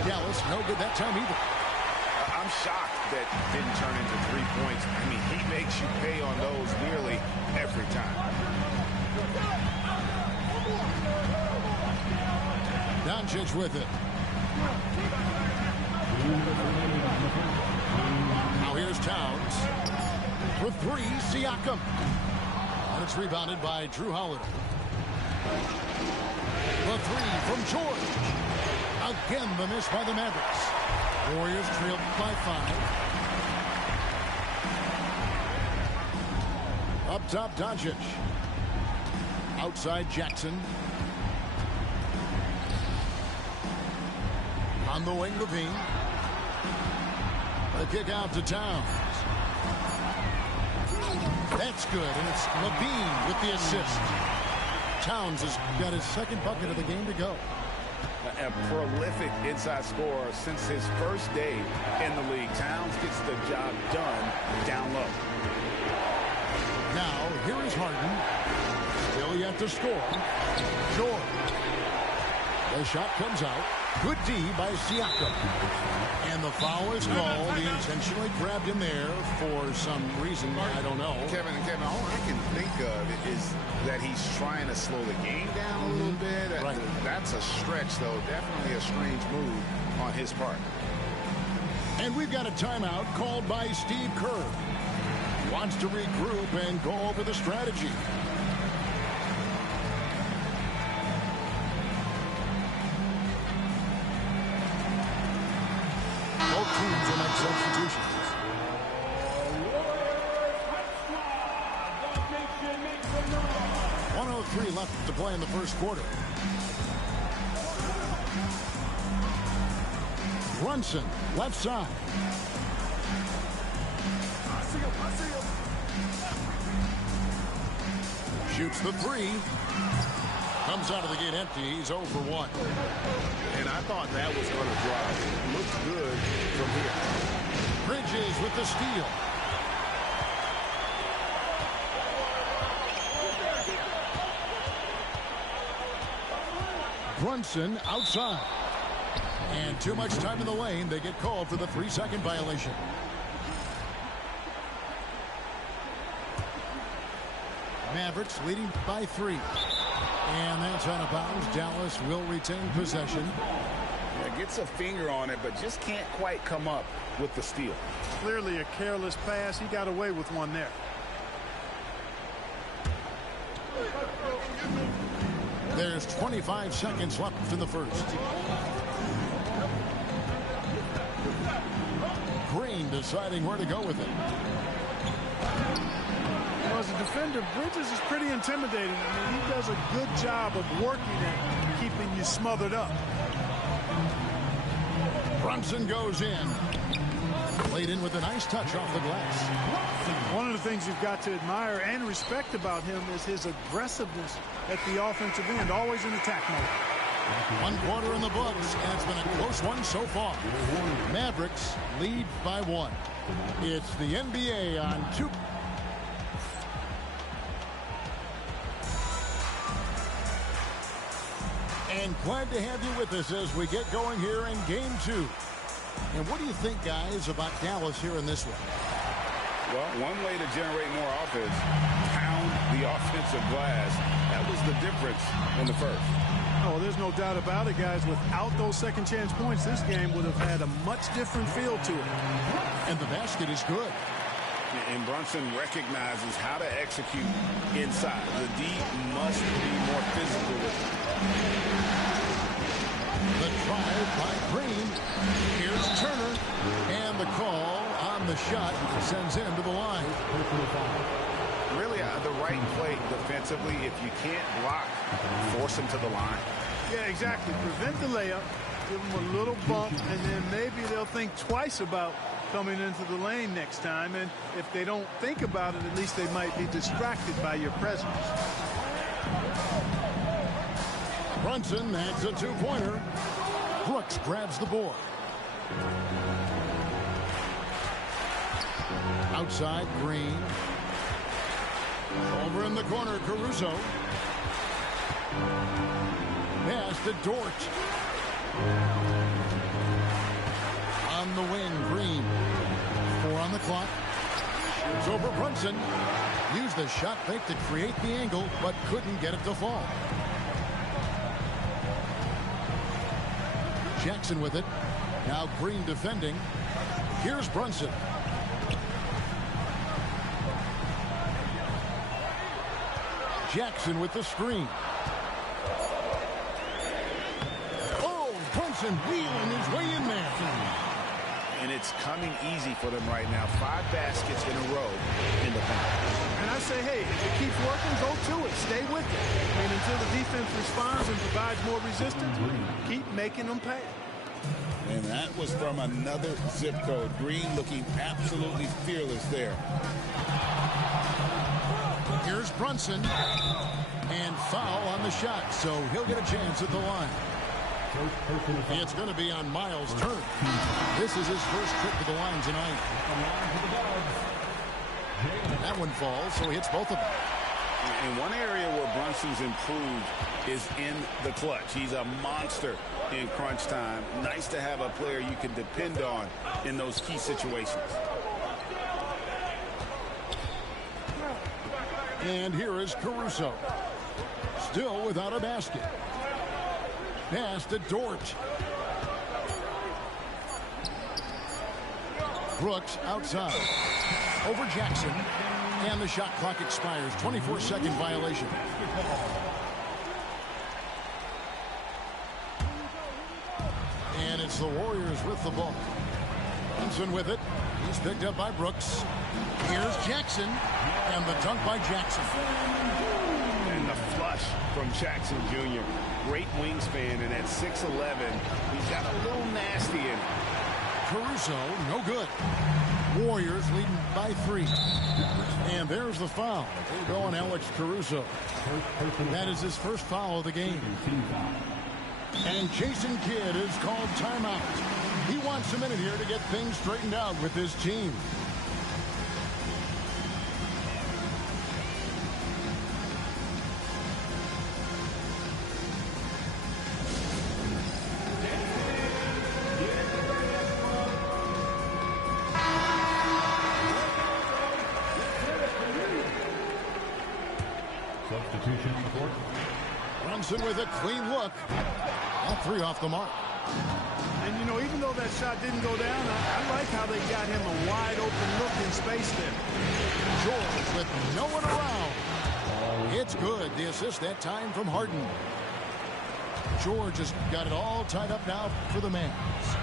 Dallas, no good that time either. I'm shocked that didn't turn into 3 points. I mean, he makes you pay on those nearly every time. Doncic with it. Now here's Towns. For 3, Siakam. And it's rebounded by Drew Holiday. The 3 from George. Again, the miss by the Mavericks. Warriors trailed by 5. Up top, Doncic. Outside, Jackson. On the wing, Levine. The kick out to Towns. That's good, and it's Levine with the assist. Towns has got his second bucket of the game to go. A prolific inside scorer since his first day in the league. Towns gets the job done down low. Now, here is Harden. Still yet to score. George. The shot comes out. Good D by Siakam. And the foul is called. He intentionally grabbed him there for some reason. I don't know. Kevin, all I can think of is that he's trying to slow the game down a little bit. Right. That's a stretch, though. Definitely a strange move on his part. And we've got a timeout called by Steve Kerr. He wants to regroup and go over the strategy. Both teams will make substitutions. 1:03 left to play in the first quarter. Brunson, left side. Shoots the three. Comes out of the gate empty. He's 0 for 1. And I thought that was going to drive. Looks good from here. Bridges with the steal. Brunson outside. And too much time in the lane. They get called for the 3-second violation. Mavericks leading by 3. And that's out of bounds. Dallas will retain possession. Yeah, gets a finger on it, but just can't quite come up with the steal. Clearly a careless pass. He got away with one there. There's 25 seconds left in the first. Green deciding where to go with it. Well, as a defender, Bridges is pretty intimidating. I mean, he does a good job of working and keeping you smothered up. Brunson goes in. Laid in with a nice touch off the glass. One of the things you've got to admire and respect about him is his aggressiveness at the offensive end, always in attack mode. 1 quarter in the books, and it's been a close one so far. Mavericks lead by 1. It's the NBA on 2. And glad to have you with us as we get going here in Game 2. And what do you think, guys, about Dallas here in this one? Well, one way to generate more offense, pound the offensive glass. That was the difference in the first. Oh, there's no doubt about it, guys. Without those second chance points, this game would have had a much different feel to it. And the basket is good. And Brunson recognizes how to execute inside. The D must be more physical with it. The drive by Green. Here's Turner. And the call on the shot sends him to the line. Really the right play defensively. If you can't block, force him to the line. Yeah, exactly. Prevent the layup. Give them a little bump, and then maybe they'll think twice about coming into the lane next time. And if they don't think about it, at least they might be distracted by your presence. Brunson adds a 2-pointer. Brooks grabs the board. Outside, Green. Over in the corner, Caruso. Pass to Dort. On the wing, Green. 4 on the clock. Shoots over Brunson. Used the shot fake to create the angle, but couldn't get it to fall. Jackson with it. Now Green defending. Here's Brunson. Jackson with the screen. Oh, Brunson wheeling his way in there. And it's coming easy for them right now. 5 baskets in a row in the paint. And I say, hey, if it keeps working, go to it. Stay with it. I mean, until the defense responds and provides more resistance, keep making them pay. And that was from another zip code. Green looking absolutely fearless there. Here's Brunson. And foul on the shot, so he'll get a chance at the line. It's going to be on Miles' turn. This is his first trip to the line tonight. That one falls, so he hits both of them. And one area where Brunson's improved is in the clutch. He's a monster in crunch time. Nice to have a player you can depend on in those key situations. And here is Caruso. Still without a basket. Pass to Dort. Brooks outside. Over Jackson. And the shot clock expires. 24-second violation. And it's the Warriors with the ball. Brunson with it. He's picked up by Brooks. Here's Jackson. And the dunk by Jackson. And the flush from Jackson Jr. Great wingspan, and at 6'11", he's got a little nasty in it. Caruso, no good. Warriors leading by 3. And there's the foul. They'll go on Alex Caruso. That is his first foul of the game. And Jason Kidd is called timeout. He wants a minute here to get things straightened out with his team. Substitution on the court. Brunson with a clean look. All 3 off the mark. And, you know, even though that shot didn't go down, I like how they got him a wide open look in space there. George with no one around. It's good. The assist that time from Harden. George has got it all tied up now for the Mavs.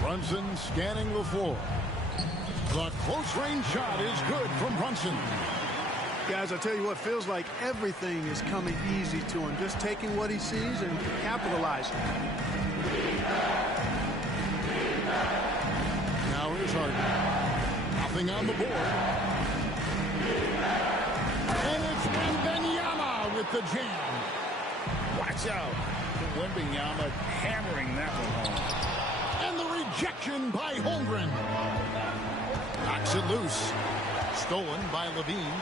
Brunson scanning the floor. The close-range shot is good from Brunson. Guys, I tell you what, feels like everything is coming easy to him. Just taking what he sees and capitalizing. Now here's Harden. Nothing on the board. And it's Wembanyama with the jam. Watch out. Wembanyama hammering that one home. And the rejection by Holmgren. Knocks it loose. Stolen by Levine.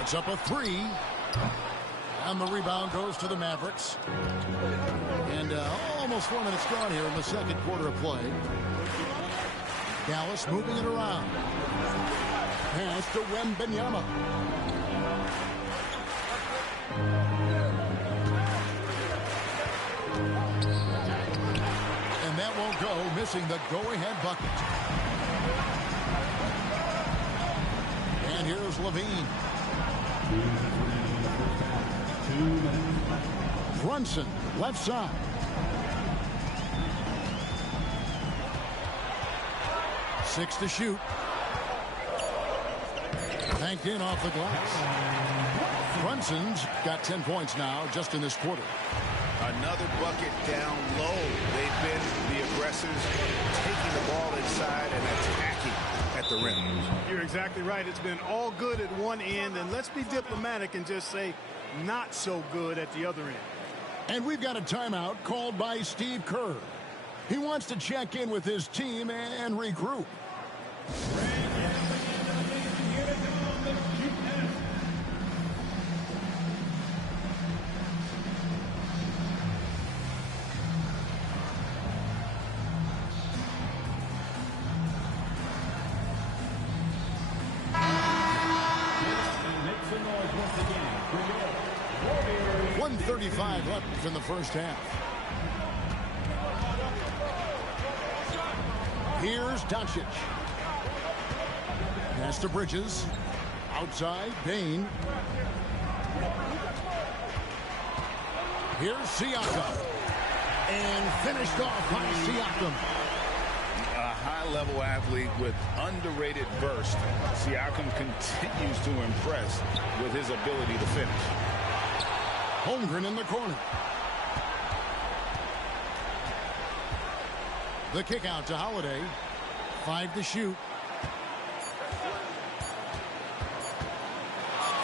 It's up a 3. And the rebound goes to the Mavericks. And almost 4 minutes gone here in the second quarter of play. Dallas moving it around. Pass to Wembanyama. And that won't go, missing the go-ahead bucket. And here's Levine. Brunson, left side. Six to shoot. Banked in off the glass. Brunson's got 10 points now just in this quarter. Another bucket down low. They've been the aggressors, taking the ball inside and attacking at the rim. You're exactly right. It's been all good at one end, and let's be diplomatic and just say not so good at the other end. And we've got a timeout called by Steve Kerr. He wants to check in with his team and regroup. Once again, 1:35 left in the first half. Here's Doncic. Pass to Bridges. Outside, Bane. Here's Siakam. And finished off by Siakam. A high-level athlete with underrated burst. Siakam continues to impress with his ability to finish. Holmgren in the corner. The kick out to Holiday. 5 to shoot.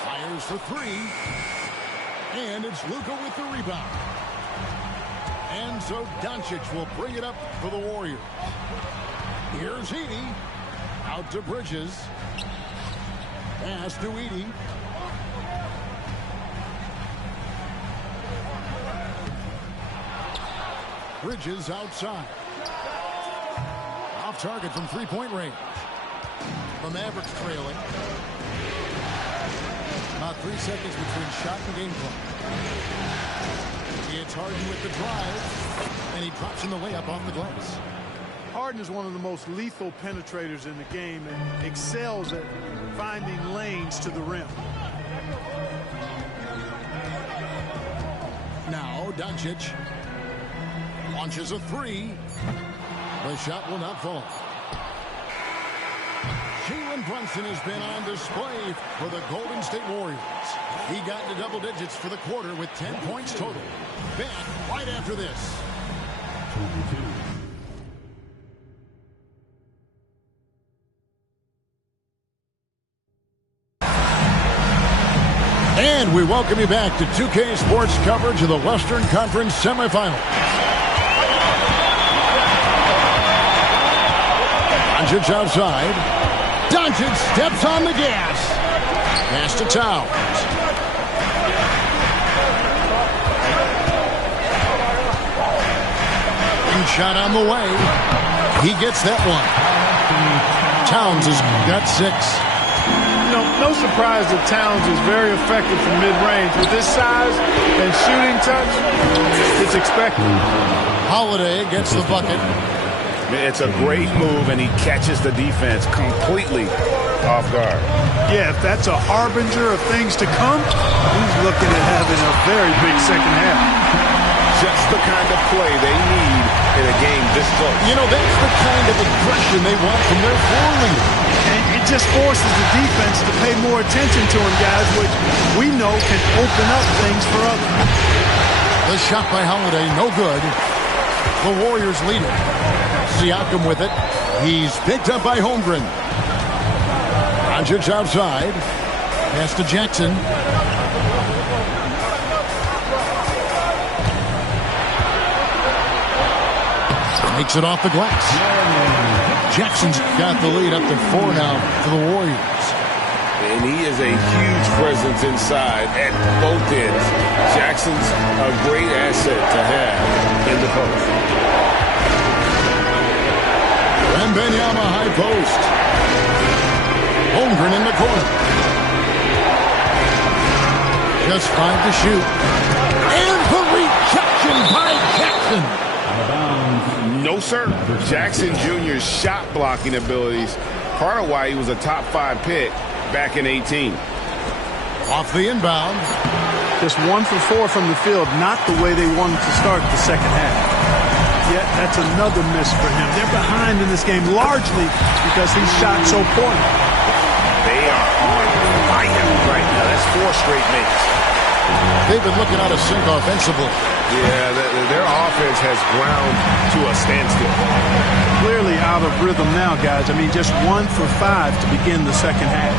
Fires for 3. And it's Luka with the rebound. And so Doncic will bring it up for the Warriors. Here's Heaney. Out to Bridges. Pass to Edey. Bridges outside. Off target from three-point range. The Mavericks trailing. About 3 seconds between shot and game clock. It's Harden with the drive, and he drops in the layup off the glass. Harden is one of the most lethal penetrators in the game and excels at finding lanes to the rim. Now Doncic launches a three. The shot will not fall. Jalen Brunson has been on display for the Golden State Warriors. He got into double digits for the quarter with 10 points total. Back right after this. And we welcome you back to 2K Sports coverage of the Western Conference semifinals. Doncic outside. Doncic steps on the gas. Pass to Towns. Shot on the way. He gets that one. Towns has got 6. No surprise that Towns is very effective from mid-range. With his size and shooting touch, it's expected. Holiday gets the bucket. It's a great move, and he catches the defense completely off guard. Yeah, if that's a harbinger of things to come, he's looking at having a very big second half. Just the kind of play they need in a game this close. You know, that's the kind of aggression they want from their floor leader. And it just forces the defense to pay more attention to him, guys, which we know can open up things for others. The shot by Holiday, no good. The Warriors lead it. Siakam with it. He's picked up by Holmgren. Doncic outside. Pass to Jackson. Makes it off the glass. Jackson's got the lead up to 4 now for the Warriors. And he is a huge presence inside at both ends. Jackson's a great asset to have in the post. Wembanyama high post. Holmgren in the corner. Just 5 to shoot. And the rejection by Jackson. No, sir. Jackson Jr.'s shot blocking abilities, part of why he was a top 5 pick back in 18. Off the inbound. Just 1 for 4 from the field, not the way they wanted to start the second half. Yet that's another miss for him. They're behind in this game largely because he shot so poorly. They are on fire right now. That's 4 straight makes. They've been looking out of sync offensively. Yeah, their offense has ground to a standstill. Clearly out of rhythm now, guys. I mean, just 1 for 5 to begin the second half.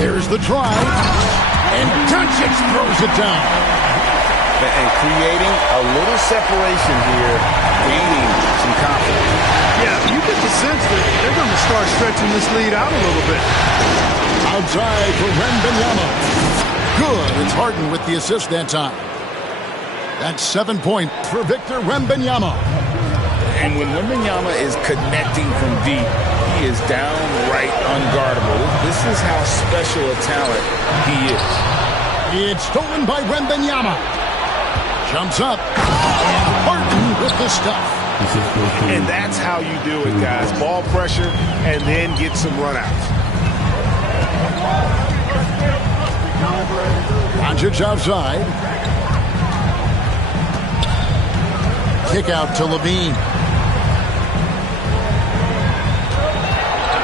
There's the drive. And Doncic throws it down. And creating a little separation here, gaining some confidence. Yeah, you get the sense that they're going to start stretching this lead out a little bit. Outside for Wembanyama. Good. It's Harden with the assist that time. That's 7 points for Victor Wembanyama. And when Wembanyama is connecting from deep, he is downright unguardable. This is how special a talent he is. It's stolen by Wembanyama. Jumps up. And Harden with the stuff. And that's how you do it, guys. Ball pressure and then get some runouts. Doncic outside. Kick out to Levine.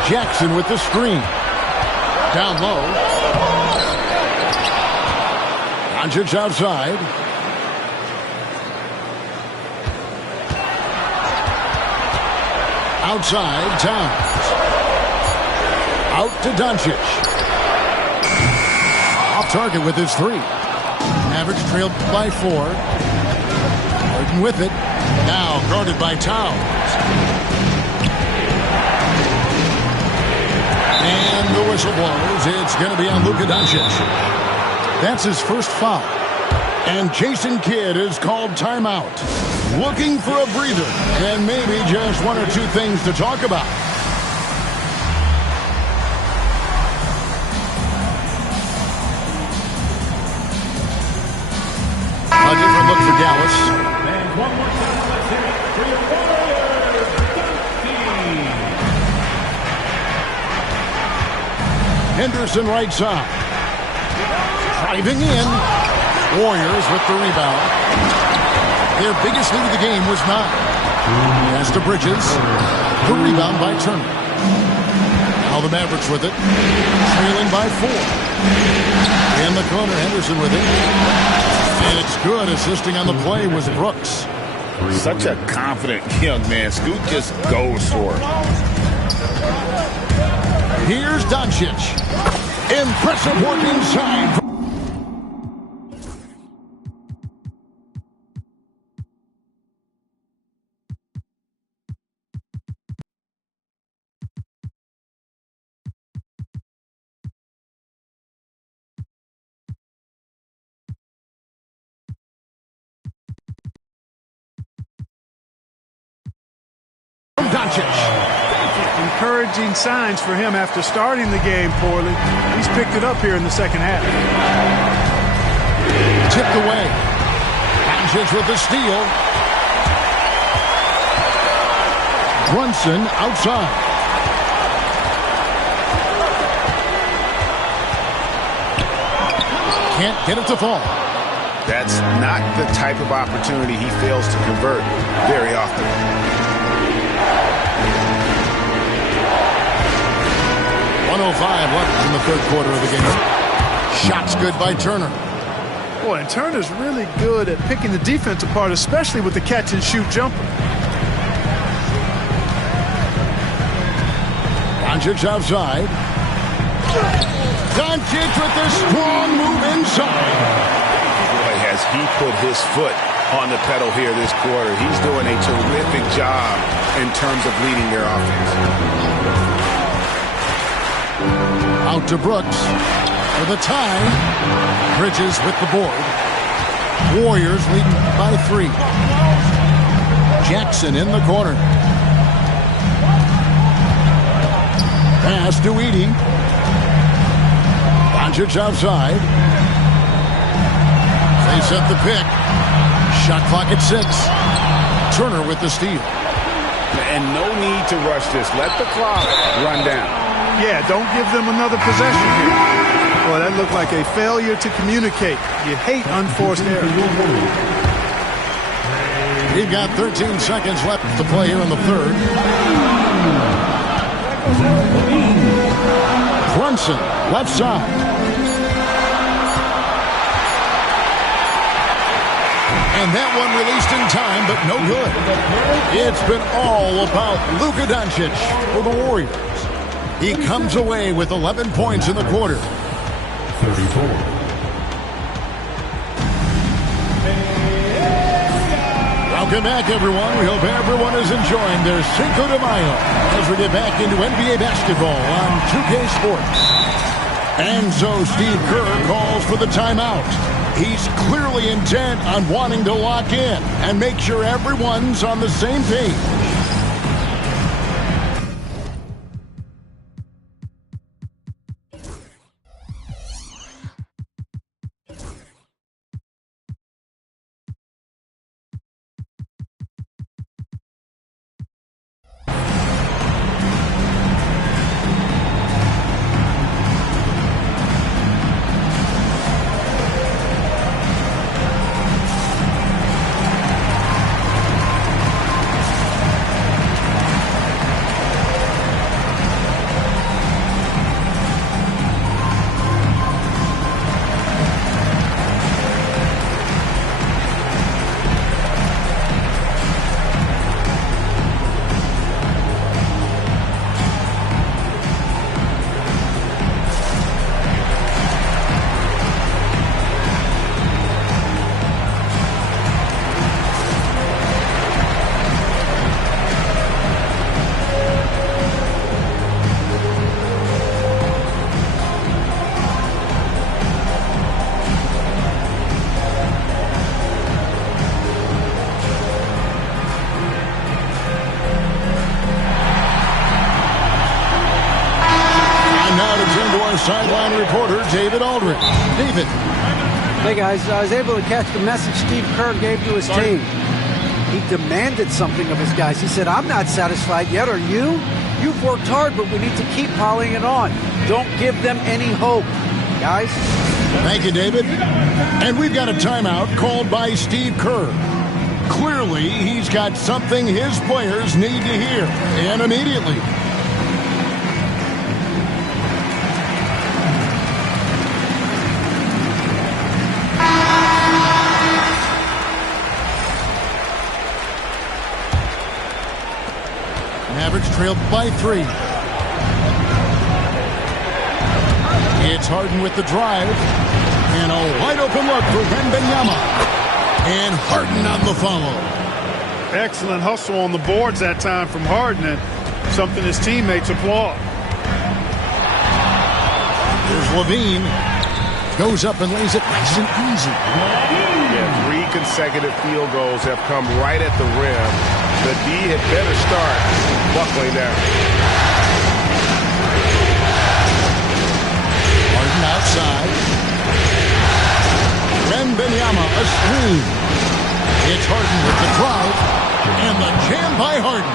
Jackson with the screen. Down low. Doncic outside. Outside, Towns. Out to Doncic. Off target with his 3. Mavericks trailed by 4. Harden with it. Now guarded by Towns. And the whistle blows. It's going to be on Luka Doncic. That's his first foul. And Jason Kidd is called timeout. Looking for a breather and maybe just one or two things to talk about. A different look for Dallas. And one more time, let's hear it for your Warriors, Henderson right side. Driving in. Warriors with the rebound. Their biggest lead of the game was 9. Pass to Bridges. The rebound by Turner. Now the Mavericks with it. Trailing by 4. In the corner, Henderson with it. And it's good. Assisting on the play was Brooks. Such a confident young man. Scoot just goes for it. Here's Doncic. Impressive work inside. Doncic. Encouraging signs for him after starting the game poorly. He's picked it up here in the second half. Tipped away. Doncic with the steal. Brunson outside. Can't get it to fall. That's not the type of opportunity he fails to convert very often. 1:05 left in the third quarter of the game. Shots good by Turner. Boy, and Turner's really good at picking the defense apart, especially with the catch-and-shoot jumper. Doncic outside. Doncic with the strong move inside. Boy, has he put his foot on the pedal here this quarter. He's doing a terrific job in terms of leading their offense. Out to Brooks for the tie. Bridges with the board. Warriors leading by 3. Jackson in the corner. Pass to Edey. Doncic outside. They set the pick. Shot clock at 6. Turner with the steal. And no need to rush this. Let the clock run down. Yeah, don't give them another possession here. Boy, that looked like a failure to communicate. You hate unforced errors. We've got 13 seconds left to play here in the third. Brunson, left side. And that one released in time, but no good. It's been all about Luka Doncic for the Warriors. He comes away with 11 points in the quarter. 34. Welcome back, everyone. We hope everyone is enjoying their Cinco de Mayo as we get back into NBA basketball on 2K Sports. And so Steve Kerr calls for the timeout. He's clearly intent on wanting to lock in and make sure everyone's on the same page. sideline reporter, David Aldridge. David. Hey, guys. I was able to catch the message Steve Kerr gave to his team. He demanded something of his guys. He said, I'm not satisfied yet. Are you? You've worked hard, but we need to keep piling it on. Don't give them any hope. Guys? Thank you, David. And we've got a timeout called by Steve Kerr. Clearly, he's got something his players need to hear, and immediately. Mavericks trailed by 3. It's Harden with the drive. And a wide-open look for Wembanyama. And Harden on the follow. Excellent hustle on the boards that time from Harden, and something his teammates applaud. Here's Levine. Goes up and lays it nice and easy. Yeah, 3 consecutive field goals have come right at the rim. The D had better start buckling down. Harden outside. Wembanyama a screen. It's Harden with the drive. And the jam by Harden.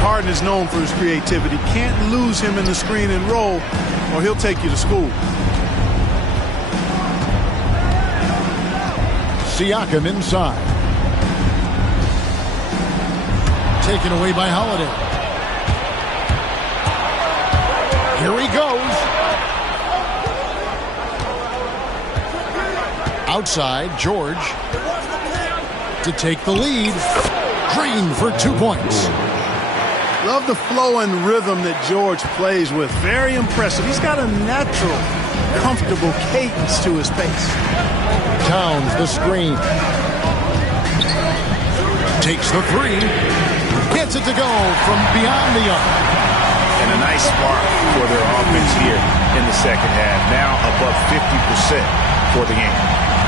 Harden is known for his creativity. Can't lose him in the screen and roll, or he'll take you to school. Siakam inside. Taken away by Holiday. Here he goes. Outside, George to take the lead. Green for 2 points. Love the flow and rhythm that George plays with. Very impressive. He's got a natural, comfortable cadence to his pace. Towns the screen. Takes the 3. Gets it to go from beyond the arc. And a nice spark for their offense here in the second half. Now above 50% for the game.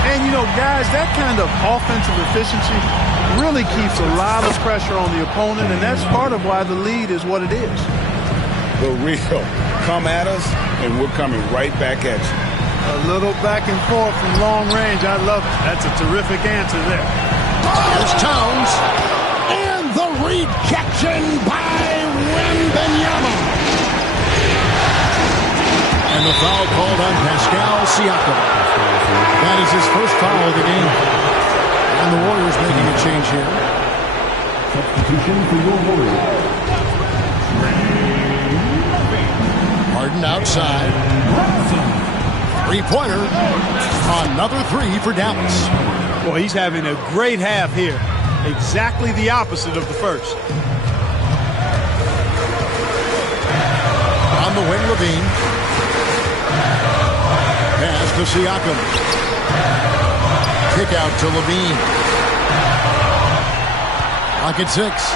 And, you know, guys, that kind of offensive efficiency really keeps a lot of pressure on the opponent, and that's part of why the lead is what it is. The real come at us, and we're coming right back at you. A little back and forth from long range. I love it. That's a terrific answer there. Here's Towns. And the rejection by Wembanyama. And the foul called on Pascal Siakam. That is his first foul of the game. And the Warriors making a change here. Substitution for your Warriors. Harden outside. 3-pointer. Another 3 for Dallas. Well, he's having a great half here. Exactly the opposite of the first. On the wing, Levine. Pass to Siakam. Kick out to Levine. Clock at 6.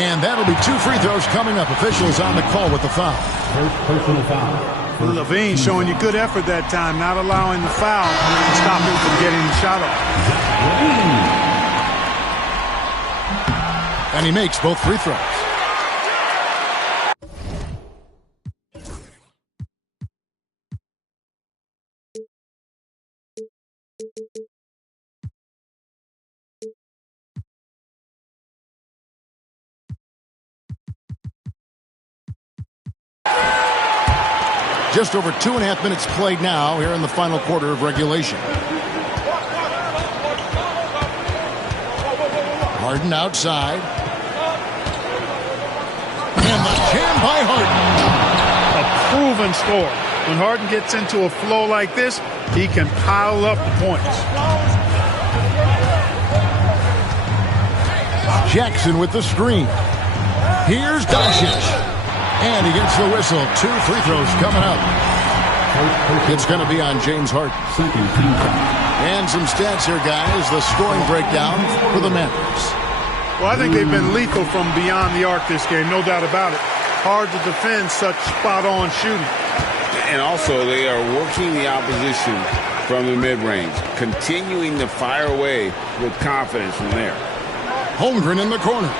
And that'll be 2 free throws coming up. Officials on the call with the foul. First personal foul. Levine showing you good effort that time, not allowing the foul to stop him from getting the shot off. And he makes both free throws. Just over 2.5 minutes played now here in the final quarter of regulation. Harden outside. And the jam by Harden. A proven score. When Harden gets into a flow like this, he can pile up the points. Jackson with the screen. Here's Doncic. And he gets the whistle. 2 free throws coming up. It's going to be on James Harden. And some stats here, guys. The scoring breakdown for the Mavericks. Well, I think they've been lethal from beyond the arc this game, no doubt about it. Hard to defend such spot-on shooting. And also, they are working the opposition from the mid-range, continuing to fire away with confidence from there. Holmgren in the corner.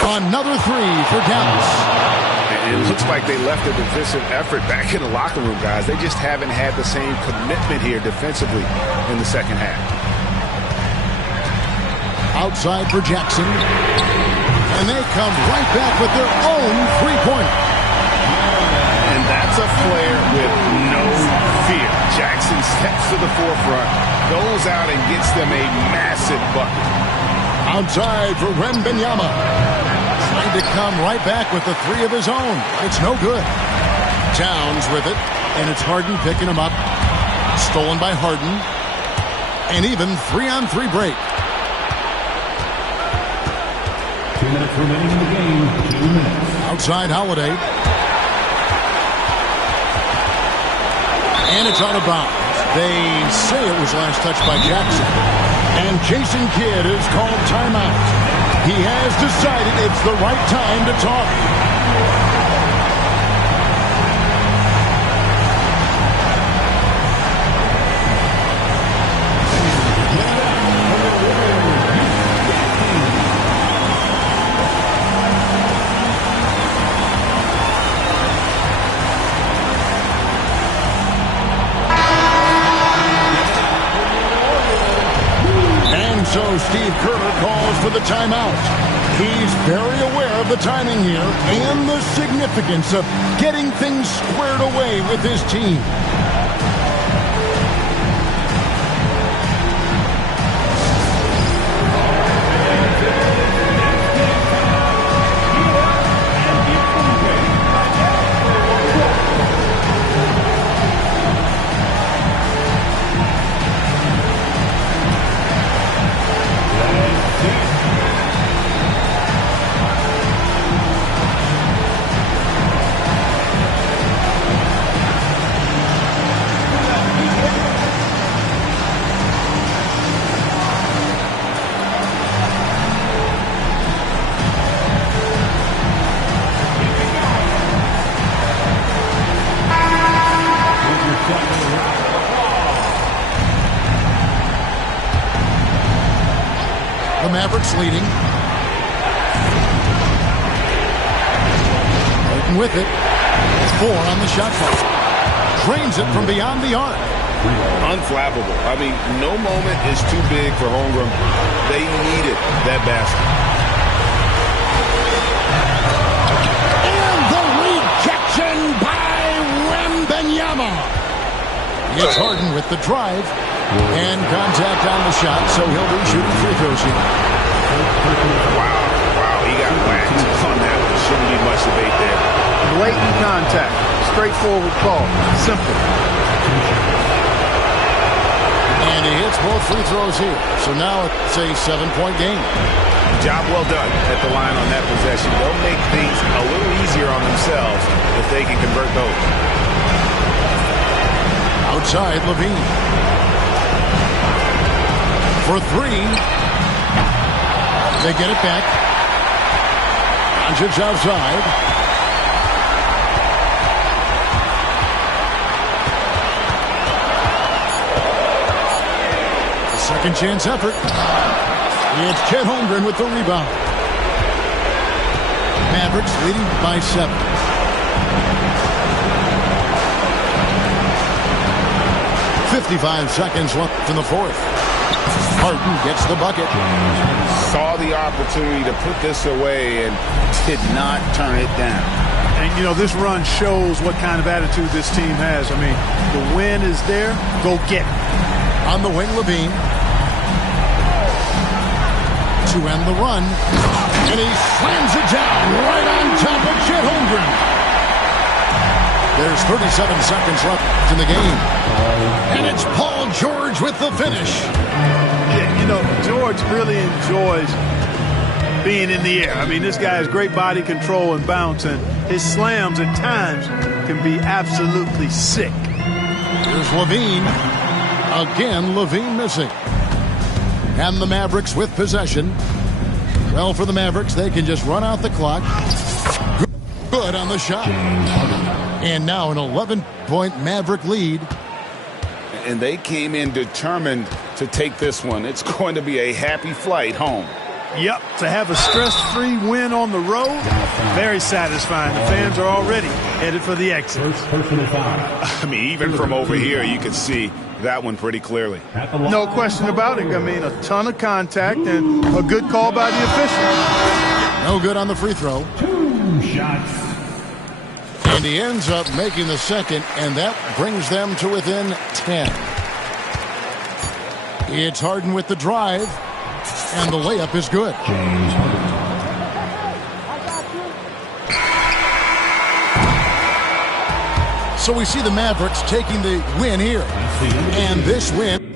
Another three for Dallas. And it looks like they left a defensive effort back in the locker room, guys. They just haven't had the same commitment here defensively in the second half. Outside for Jackson. And they come right back with their own three-pointer. And that's a flare with no fear. Jackson steps to the forefront, goes out and gets them a massive bucket. Outside for Wembanyama. Trying to come right back with the three of his own. It's no good. Towns with it, and it's Harden picking him up. Stolen by Harden. And even 3-on-3 break. 2 minutes remaining in the game. 2 minutes. Outside Holiday. And it's out of bounds. They say it was last touched by Jackson. And Jason Kidd is called timeout. He has decided it's the right time to talk. So Steve Kerr calls for the timeout. He's very aware of the timing here and the significance of getting things squared away with his team. Mavericks leading. Burton with it. 4 on the shot clock. Drains it from beyond the arc. Unflappable. I mean, no moment is too big for Holmgren. They needed that basket. And the rejection by Wembanyama. It's Harden with the drive. And contact on the shot, so he'll be shooting free throws here. Wow, he got whacked on that one. Shouldn't be much debate there. Blatant contact. Straightforward call. Simple. And he hits both free throws here. So now it's a 7-point game. Job well done at the line on that possession. They'll make things a little easier on themselves if they can convert those. Outside, Levine. For 3. They get it back. Doncic outside. Second chance effort. It's Chet Holmgren with the rebound. Mavericks leading by 7. .55 seconds left in the fourth. Harden gets the bucket. Saw the opportunity to put this away and did not turn it down. And, you know, this run shows what kind of attitude this team has. I mean, the win is there. Go get it. On the wing, Levine. To end the run. And he slams it down right on top of Chet Holmgren. There's 37 seconds left in the game. And it's Paul George with the finish. Yeah, you know, George really enjoys being in the air. I mean, this guy has great body control and bounce, and his slams at times can be absolutely sick. Here's Levine. Again, Levine missing. And the Mavericks with possession. Well, for the Mavericks, they can just run out the clock. Good on the shot. And now an 11-point Maverick lead. And they came in determined to take this one. It's going to be a happy flight home. Yep, to have a stress-free win on the road, very satisfying. The fans are already headed for the exit. I mean, even from over here, you can see that one pretty clearly. No question about it. I mean, a ton of contact and a good call by the official. No good on the free throw. 2 shots. And he ends up making the second, and that brings them to within 10. It's Harden with the drive, and the layup is good. James Harden. So we see the Mavericks taking the win here. And this win.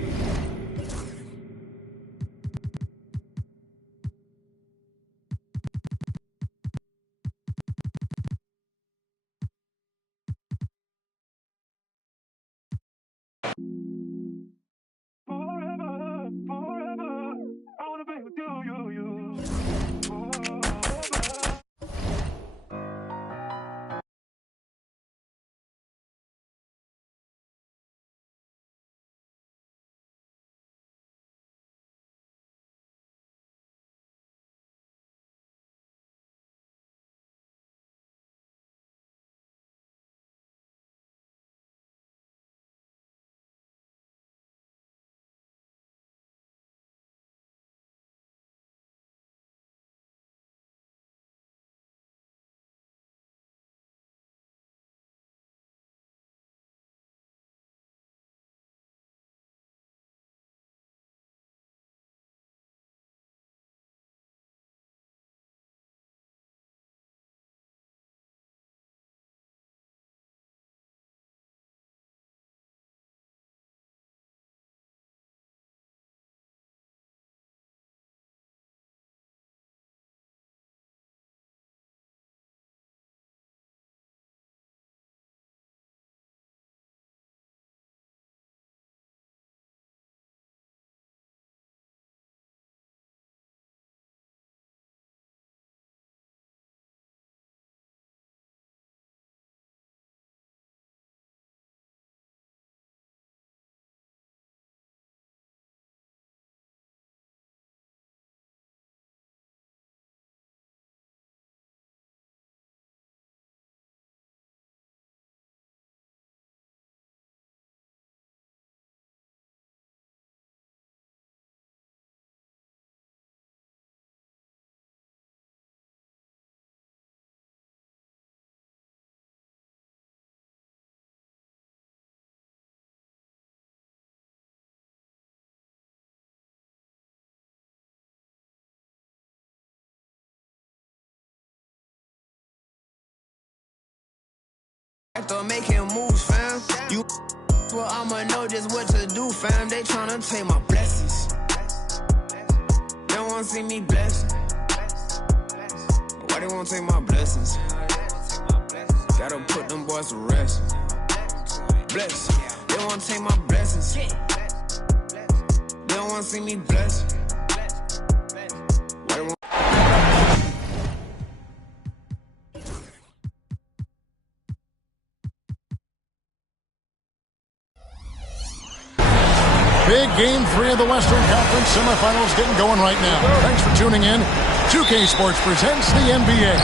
After making moves, fam, you well, I'ma know just what to do, fam. They tryna take my blessings. They wanna see me blessed. Why they wanna take my blessings? Gotta put them boys to rest. Bless. They wanna take my blessings. They don't wanna see me blessed. Why they wanna Big game 3 of the Western Conference semifinals getting going right now. Thanks for tuning in. 2K Sports presents the NBA.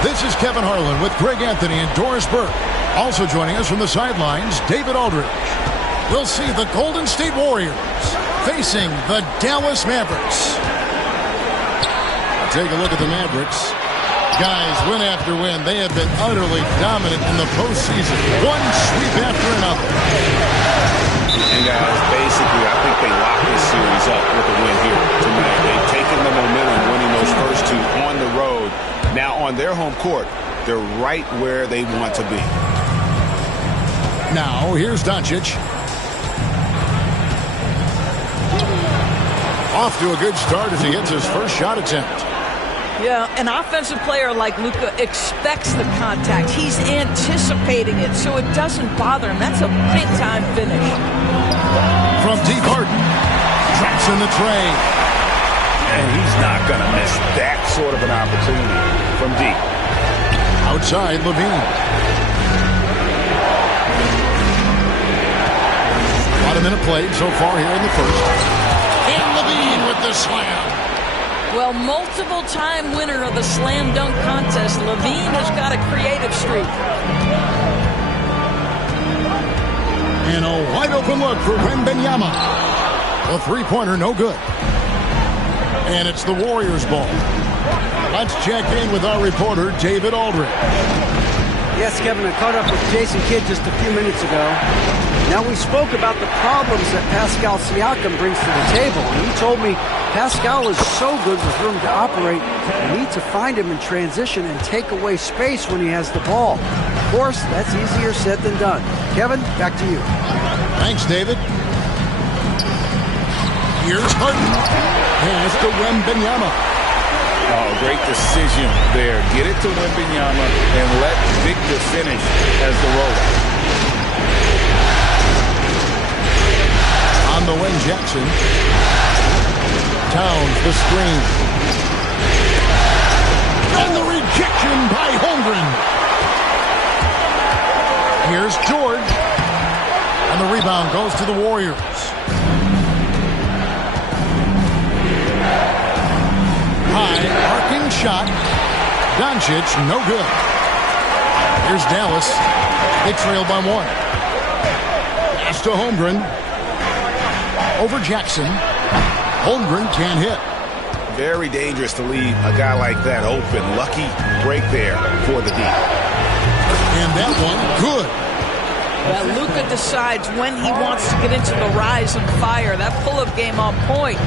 This is Kevin Harlan with Greg Anthony and Doris Burke. Also joining us from the sidelines, David Aldridge. We'll see the Golden State Warriors facing the Dallas Mavericks. Take a look at the Mavericks. Guys, win after win, they have been utterly dominant in the postseason. One sweep after another. And guys, basically, I think they locked this series up with a win here tonight. They've taken the momentum, winning those first two on the road. Now on their home court, they're right where they want to be. Now, here's Doncic. Off to a good start as he hits his first shot attempt. Yeah, an offensive player like Luka expects the contact. He's anticipating it, so it doesn't bother him. That's a big-time finish. From deep, Harden drops in the tray. And he's not going to miss that sort of an opportunity from deep. Outside, LaVine. About a minute played so far here in the first. And LaVine with the slam. Well, multiple-time winner of the slam dunk contest, Levine has got a creative streak. And a wide-open look for Wembanyama. A three-pointer, no good. And it's the Warriors' ball. Let's check in with our reporter, David Aldridge. Yes, Kevin, I caught up with Jason Kidd just a few minutes ago. Now, we spoke about the problems that Pascal Siakam brings to the table. And he told me Pascal is so good with room to operate, you need to find him in transition and take away space when he has the ball. Of course, that's easier said than done. Kevin, back to you. Thanks, David. Here's Harden. Pass to Wembanyama. Oh, great decision there. Get it to Wembanyama and let Victor finish as the roller. On the wing, Jackson. Towns the screen. And the rejection by Holmgren. Here's George. And the rebound goes to the Warriors. High, arcing shot. Doncic, no good. Here's Dallas. They trail by one. Pass to Holmgren. Over Jackson. Holmgren can't hit. Very dangerous to leave a guy like that open. Lucky break there for the D. And that one, good. Well, Luka decides when he wants to get into the rise and fire. That pull-up game on point.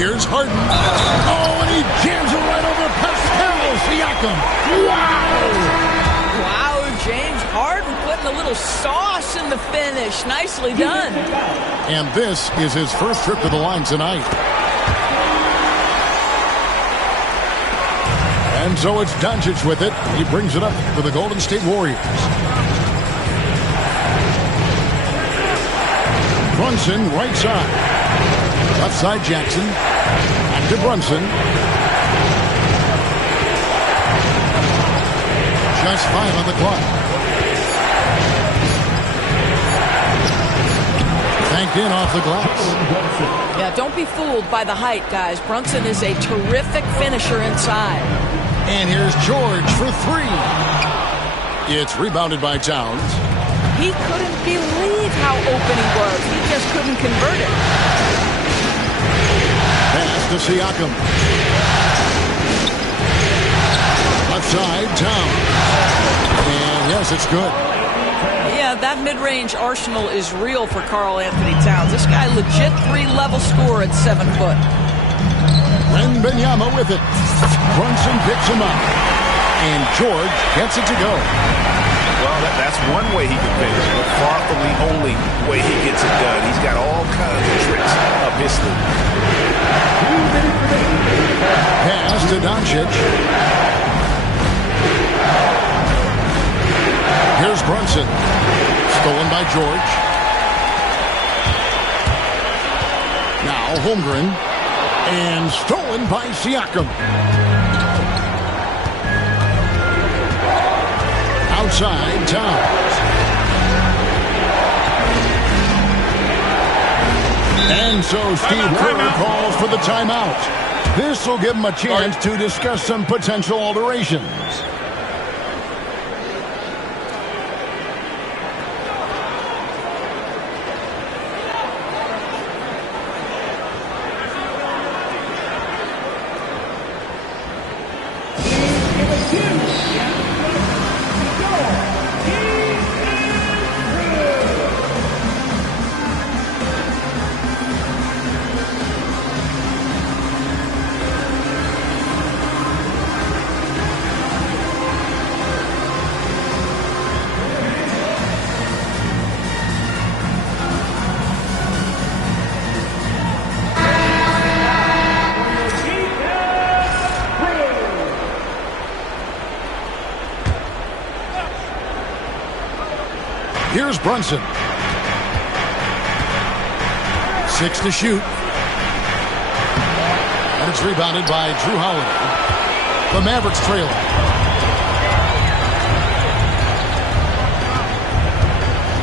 Here's Harden. Oh, and he jams it right over Pascal Siakam. Wow! Wow, James Harden putting a little sauce in the finish. Nicely done. And this is his first trip to the line tonight. And so it's Doncic with it. He brings it up for the Golden State Warriors. Brunson, right side. Left side, Jackson. Back to Brunson. Just 5 on the clock. Banked in off the glass. Yeah, don't be fooled by the height, guys. Brunson is a terrific finisher inside. And here's George for three. It's rebounded by Towns. He couldn't believe how open he was. He just couldn't convert it. Pass to Siakam. Left side, Towns. And yes, it's good. Yeah, that mid-range arsenal is real for Karl Anthony Towns. This guy legit 3-level scorer at 7 foot. Wembanyama with it. Brunson picks him up. And George gets it to go. Well, that's one way he can finish, but far from the only way he gets it done. He's got all kinds of tricks up his sleeve. Pass to Doncic. Here's Brunson. Stolen by George. Now Holmgren. And stolen by Siakam. Outside, Towns. And so Steve Kerr calls for the timeout. This will give him a chance to discuss some potential alterations. Here's Brunson. 6 to shoot. And it's rebounded by Drew Holiday. The Mavericks trail.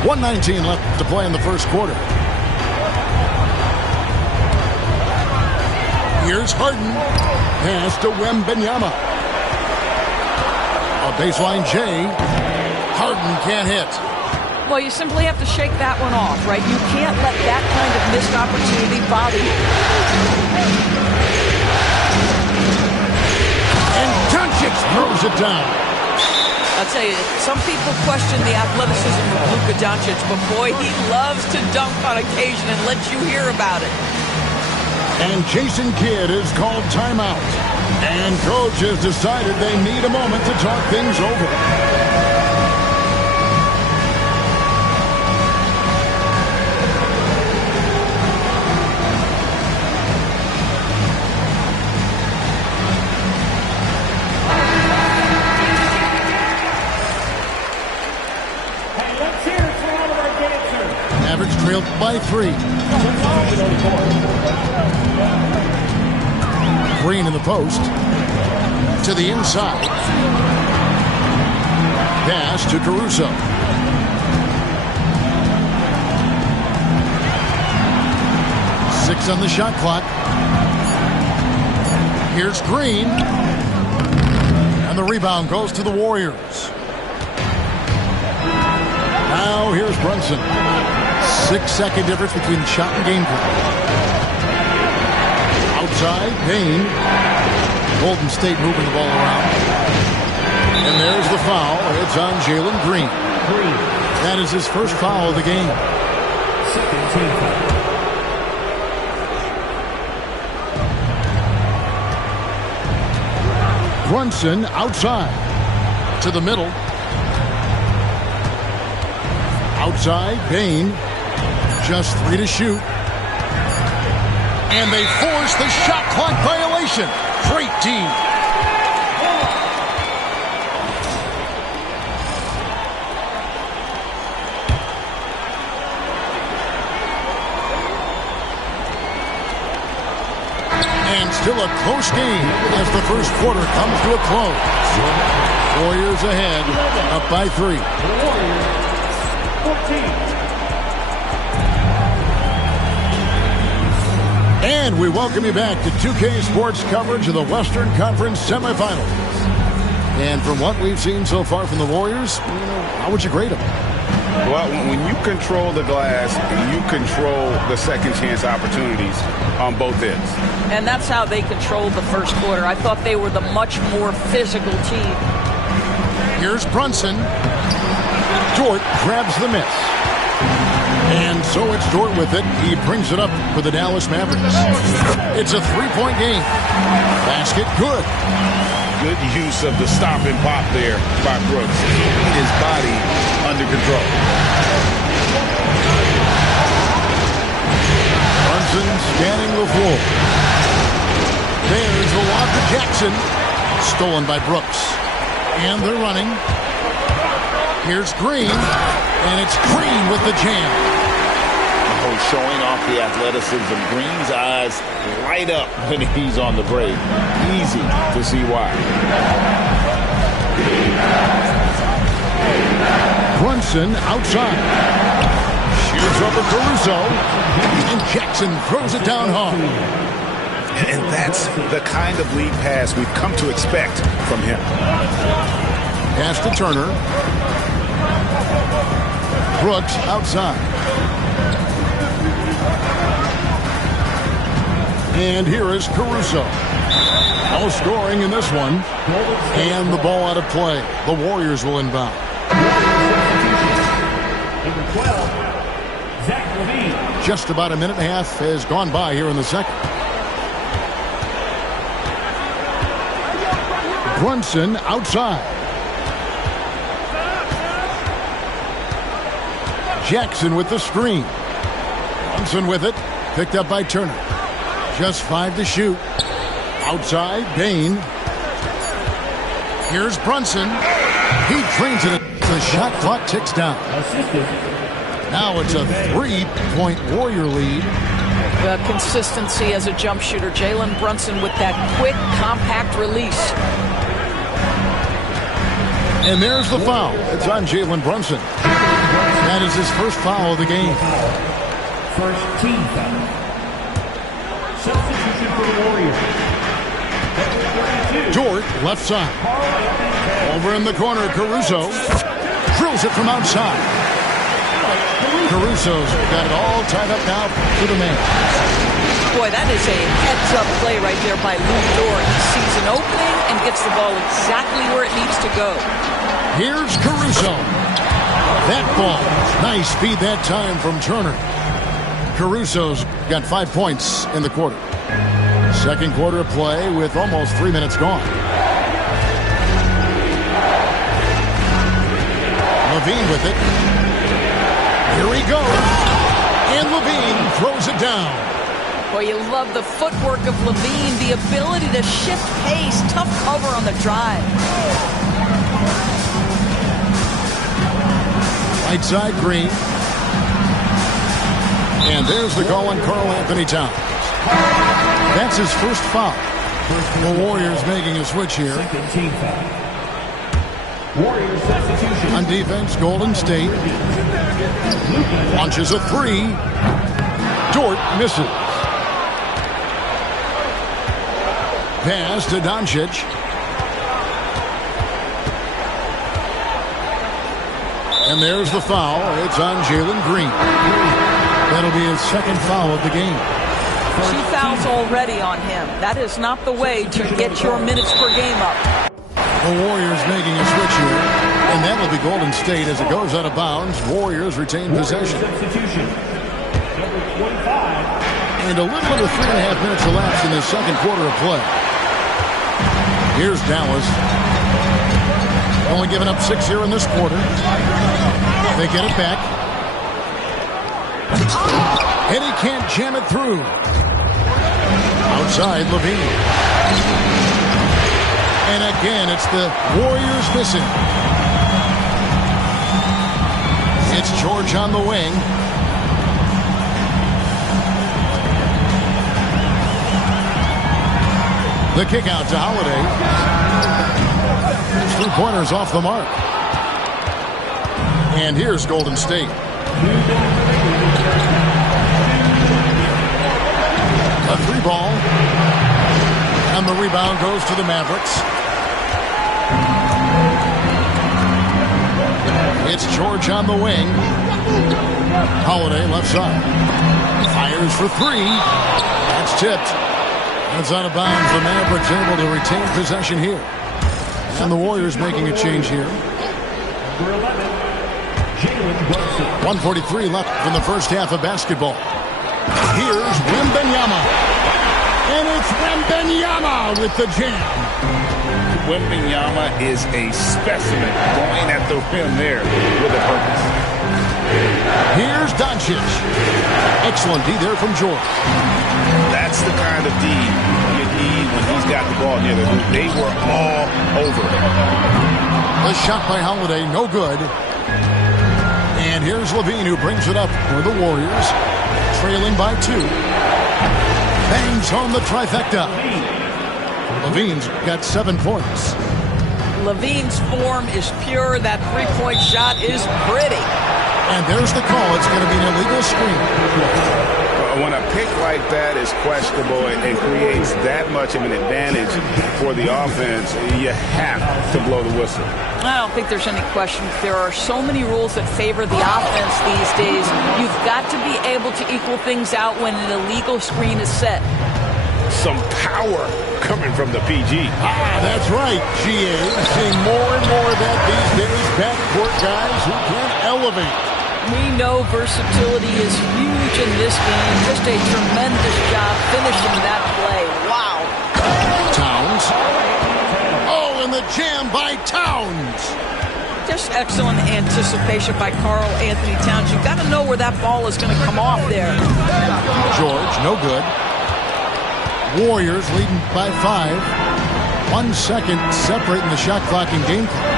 .119 left to play in the first quarter. Here's Here's Harden. Pass to Wembanyama. A baseline J. Harden can't hit. Well, you simply have to shake that one off, right? You can't let that kind of missed opportunity bother you. And Doncic throws it down. I'll tell you, some people question the athleticism of Luka Doncic, but boy, he loves to dunk on occasion and let you hear about it. And Jason Kidd is called timeout. And coach has decided they need a moment to talk things over. Mavericks trailed by 3. Green in the post. To the inside. Pass to Caruso. Six on the shot clock. Here's Green. And the rebound goes to the Warriors. Now here's Brunson. 6-second difference between shot and game clock. Outside, Payne. Golden State moving the ball around. And there's the foul. It's on Jalen Green. That is his first foul of the game. Second team foul. Brunson outside. To the middle. Outside, Payne. Just 3 to shoot. And they force the shot clock violation. Great D. And still a close game as the first quarter comes to a close. Warriors ahead, up by 3. Warriors, 14. And we welcome you back to 2K Sports coverage of the Western Conference semifinals. And from what we've seen so far from the Warriors, how would you grade them? Well, when you control the glass, you control the second chance opportunities on both ends. And that's how they controlled the first quarter. I thought they were the much more physical team. Here's Brunson. Dort grabs the miss. And so it's Dort with it. He brings it up for the Dallas Mavericks. It's a 3-point game. Basket good. Good use of the stop and pop there by Brooks. Keeping his body under control. Brunson scanning the floor. There's the lob to Jackson. Stolen by Brooks. And they're running. Here's Green. And it's Green with the jam. Showing off the athleticism. Green's eyes light up when he's on the break. Easy to see why. Brunson outside. Shoots over Caruso. And Jackson throws it down hard. And that's the kind of lead pass we've come to expect from him. Pass to Turner. Brooks outside. And here is Caruso. No scoring in this one. And the ball out of play. The Warriors will inbound. Number 12, Zach LaVine. Just about a minute and a half has gone by here in the second. Brunson outside. Jackson with the screen. Brunson with it. Picked up by Turner. Just 5 to shoot. Outside, Payne. Here's Brunson. He drains it. The shot clock ticks down. Now it's a 3-point Warrior lead. The consistency as a jump shooter. Jalen Brunson with that quick, compact release. And there's the foul. It's on Jalen Brunson. That is his first foul of the game. First team foul. Substitution for the Warriors. Dort, left side. Over in the corner, Caruso. Drills it from outside. Caruso's got it all tied up now to the man. Boy, that is a heads-up play right there by Lou Dort. He sees an opening and gets the ball exactly where it needs to go. Here's Caruso. That ball. Nice feed that time from Turner. Caruso's got 5 points in the quarter. Second quarter of play with almost 3 minutes gone. Levine with it. Here he goes. And Levine throws it down. Boy, you love the footwork of Levine, the ability to shift pace, tough cover on the drive. Right side, Green. And there's the call on Karl Anthony Towns. That's his first foul. The Warriors making a switch here. Second team foul. Warriors substitution. On defense, Golden State launches a three. Dort misses. Pass to Doncic. And there's the foul. It's on Jalen Green. That'll be his second foul of the game. 2 fouls already on him. That is not the way to get your minutes per game up. The Warriors making a switch here. And that'll be Golden State as it goes out of bounds. Warriors retain possession. Substitution. Number 25. And a little under 3.5 minutes elapsed in the second quarter of play. Here's Dallas. Only giving up 6 here in this quarter. They get it back. And he can't jam it through. Outside, Levine. And again, it's the Warriors missing. It's George on the wing. The kick out to Holiday. 3-pointers off the mark. And here's Golden State. A 3-ball. And the rebound goes to the Mavericks. It's George on the wing. Holiday left side. Fires for 3. That's tipped. That's out of bounds. The Mavericks able to retain possession here. And the Warriors making a change here. Number 11, Jalen Brunson. 1:43 left in the first half of basketball. Here's Wembanyama. And it's Wembanyama with the jam. Wembanyama is a specimen going at the rim there with a purpose. Here's Doncic. Excellent D there from George. That's the kind of D you need when he's got the ball near the hoop. They were all over him. The shot by Holiday, no good. And here's Levine who brings it up for the Warriors. Trailing by 2. Bangs home the trifecta. Levine's got 7 points. Levine's form is pure. That 3-point shot is pretty. And there's the call. It's going to be an illegal screen. When a pick like that is questionable and creates that much of an advantage for the offense, you have to blow the whistle. I don't think there's any question. There are so many rules that favor the offense these days. You've got to be able to equal things out when an illegal screen is set. Some power coming from the PG. That's right, GA. Seeing more and more of that these days. Backcourt guys who can elevate. We know versatility is huge in this game. Just a tremendous job finishing that play. Wow. Towns. Oh, and the jam by Towns. Just excellent anticipation by Karl Anthony Towns. You've got to know where that ball is going to come off there. George, no good. Warriors leading by 5. 1 second separating the shot clock and game clock.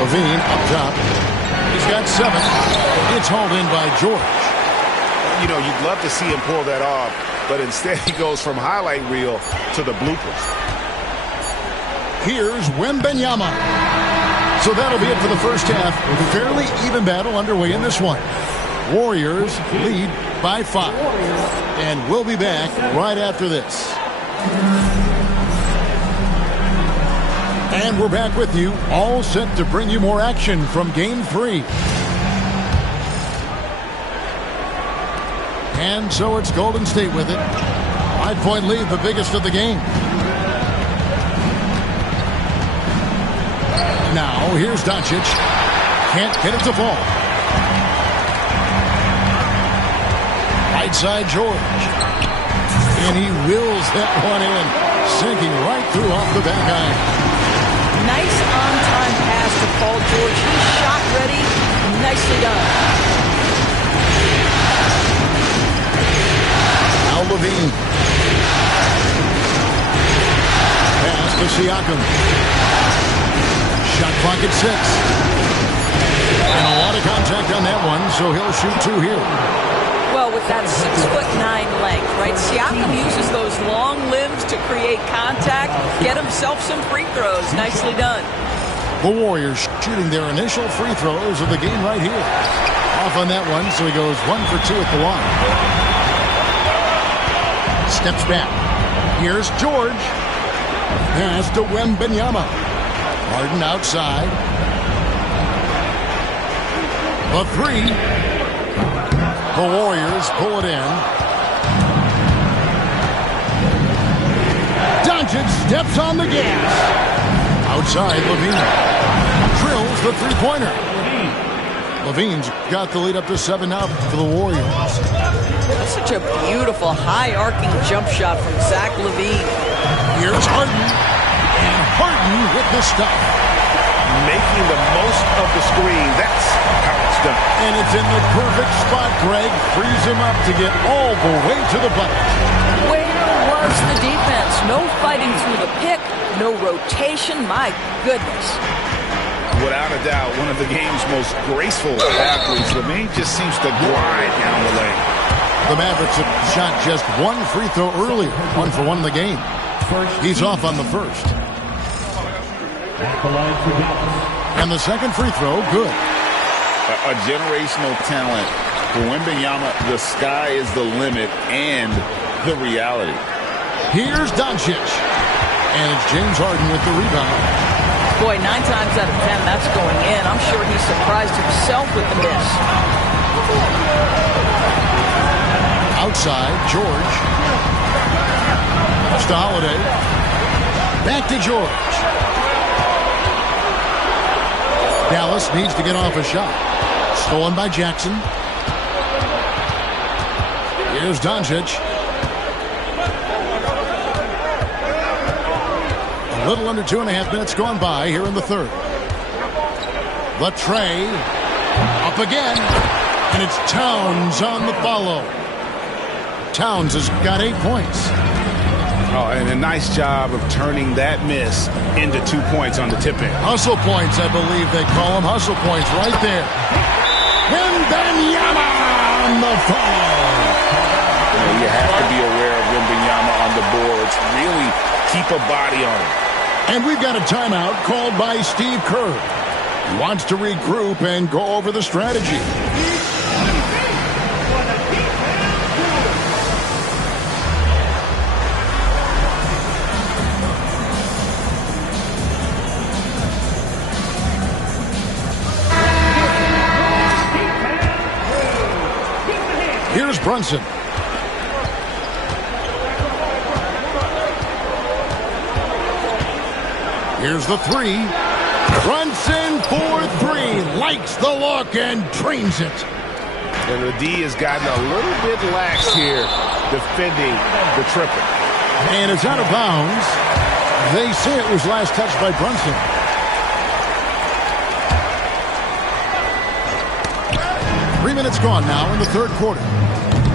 Levine up top. He's got 7. It's hauled in by George. You know, you'd love to see him pull that off, but instead he goes from highlight reel to the bloopers. Here's Wembanyama. So that'll be it for the first half. Fairly even battle underway in this one. Warriors lead by 5. And we'll be back right after this. And we're back with you, all set to bring you more action from Game 3. And so it's Golden State with it. 5-point lead, the biggest of the game. Now, here's Doncic. Can't get it to fall. Right side, George. And he wills that one in, sinking right through off the back iron. Nice on-time pass to Paul George. He's shot ready. Nicely done. Now Levine. Pass to Siakam. Shot clock at 6. And a lot of contact on that one, so he'll shoot 2 here. Well, with that 6'9" length, right? Siakam uses those long limbs to create contact, get himself some free throws. Nicely done. The Warriors shooting their initial free throws of the game right here. Off on that one, so he goes 1 for 2 at the line. Steps back. Here's George. Pass to Wembanyama. Harden outside. The 3. The Warriors pull it in. Doncic steps on the gas. Outside, Levine drills the three-pointer. Levine's got the lead up to 7 now for the Warriors. That's such a beautiful high-arcing jump shot from Zach LaVine. Here's Harden. And Harden with the stuff. Making the most of the screen. That's how it's done. And it's in the perfect spot, Greg. Frees him up to get all the way to the bucket. Where was the defense? No fighting through the pick, no rotation. My goodness. Without a doubt, one of the game's most graceful athletes. Levine just seems to glide down the lane. The Mavericks have shot just 1 free throw earlier. 1 for 1 in the game. He's off on the first. And the second free throw, good. A generational talent. For Wembanyama, the sky is the limit and the reality. Here's Doncic. And it's James Harden with the rebound. Boy, 9 times out of 10, that's going in. I'm sure he surprised himself with the miss. Outside, George. To Holiday. Back to George. Dallas needs to get off a shot. Stolen by Jackson. Here's Doncic. A little under 2.5 minutes gone by here in the third. The tray. Up again. And it's Towns on the follow. Towns has got 8 points. Oh, and a nice job of turning that miss into 2 points on the tip-in. Hustle points, I believe they call them. Hustle points right there. Wembanyama on the follow. You have to be aware of Wembanyama on the boards. Really keep a body on him. And we've got a timeout called by Steve Kerr. He wants to regroup and go over the strategy. Here's Brunson. Here's the 3. Brunson for 3. Likes the look and drains it. And the D has gotten a little bit lax here defending the triple. And it's out of bounds. They say it was last touched by Brunson. Three minutes gone now in the third quarter.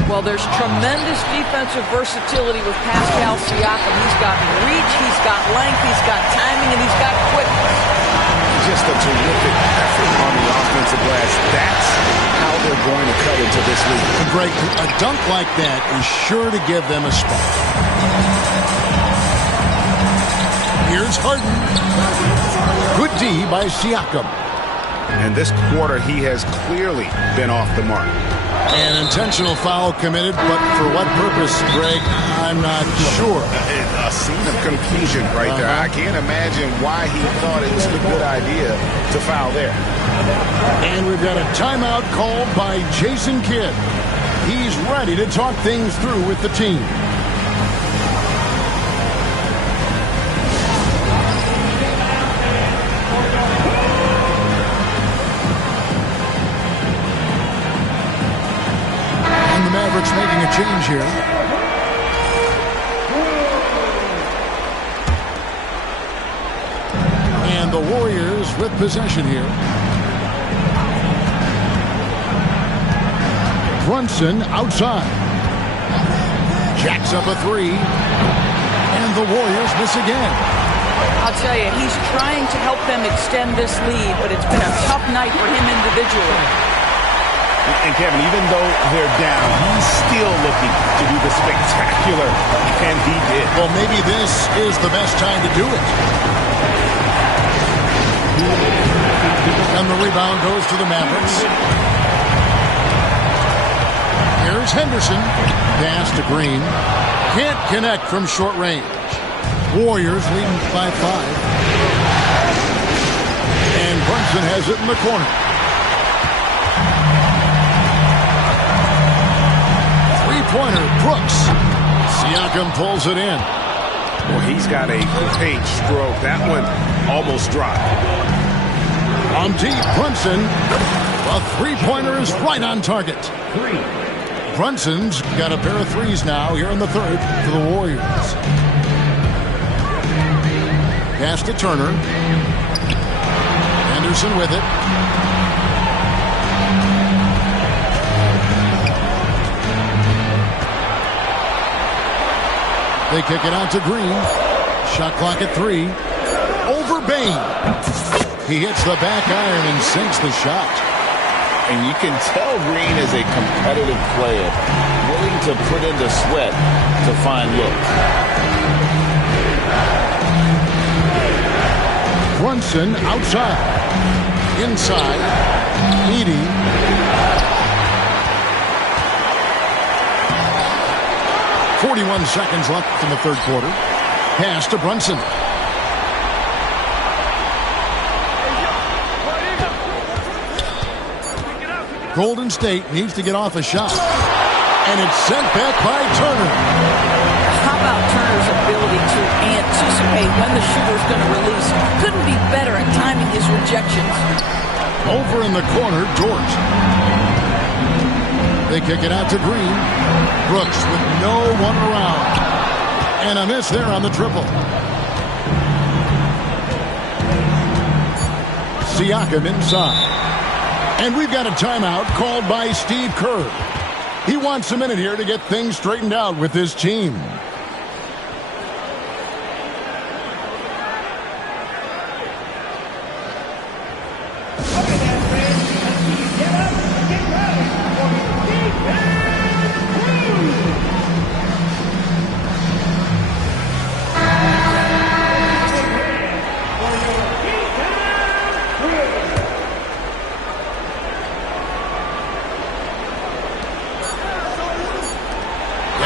Well, there's tremendous defensive versatility with Pascal Siakam. He's got reach, he's got length, he's got timing, and he's got quickness. Just a terrific effort on the offensive glass. That's how they're going to cut into this league. Greg, a dunk like that is sure to give them a spot. Here's Harden. Good D by Siakam. And this quarter, he has clearly been off the mark. An intentional foul committed, but for what purpose, Greg, I'm not sure. A scene of confusion right there. I can't imagine why he thought it was a good idea to foul there. And we've got a timeout called by Jason Kidd. He's ready to talk things through with the team. And the Mavericks making a change here. And the Warriors with possession here. Brunson outside. Jacks up a three. And the Warriors miss again. I'll tell you, he's trying to help them extend this lead, but it's been a tough night for him individually. And Kevin, even though they're down, he's still looking to do the spectacular, and he did. Well, maybe this is the best time to do it. And the rebound goes to the Mavericks. Here's Henderson. Pass to Green. Can't connect from short range. Warriors leading by 5. And Brunson has it in the corner. Three-pointer, Brooks. Siakam pulls it in. Well, he's got a great stroke. That one almost dropped. On deep, Brunson. A three-pointer is right on target. Brunson's got a pair of threes now here in the third for the Warriors. Pass to Turner. Henderson with it. They kick it out to Green. Shot clock at 3. Over Bain. He hits the back iron and sinks the shot. And you can tell Green is a competitive player, willing to put in the sweat to find looks. Brunson outside. Inside. Edey. .41 seconds left in the third quarter. Pass to Brunson. Golden State needs to get off a shot. And it's sent back by Turner. How about Turner's ability to anticipate when the shooter's going to release? Couldn't be better at timing his rejections. Over in the corner, Dort. They kick it out to Green. Brooks with no one around. And a miss there on the triple. Siakam inside. And we've got a timeout called by Steve Kerr. He wants a minute here to get things straightened out with his team.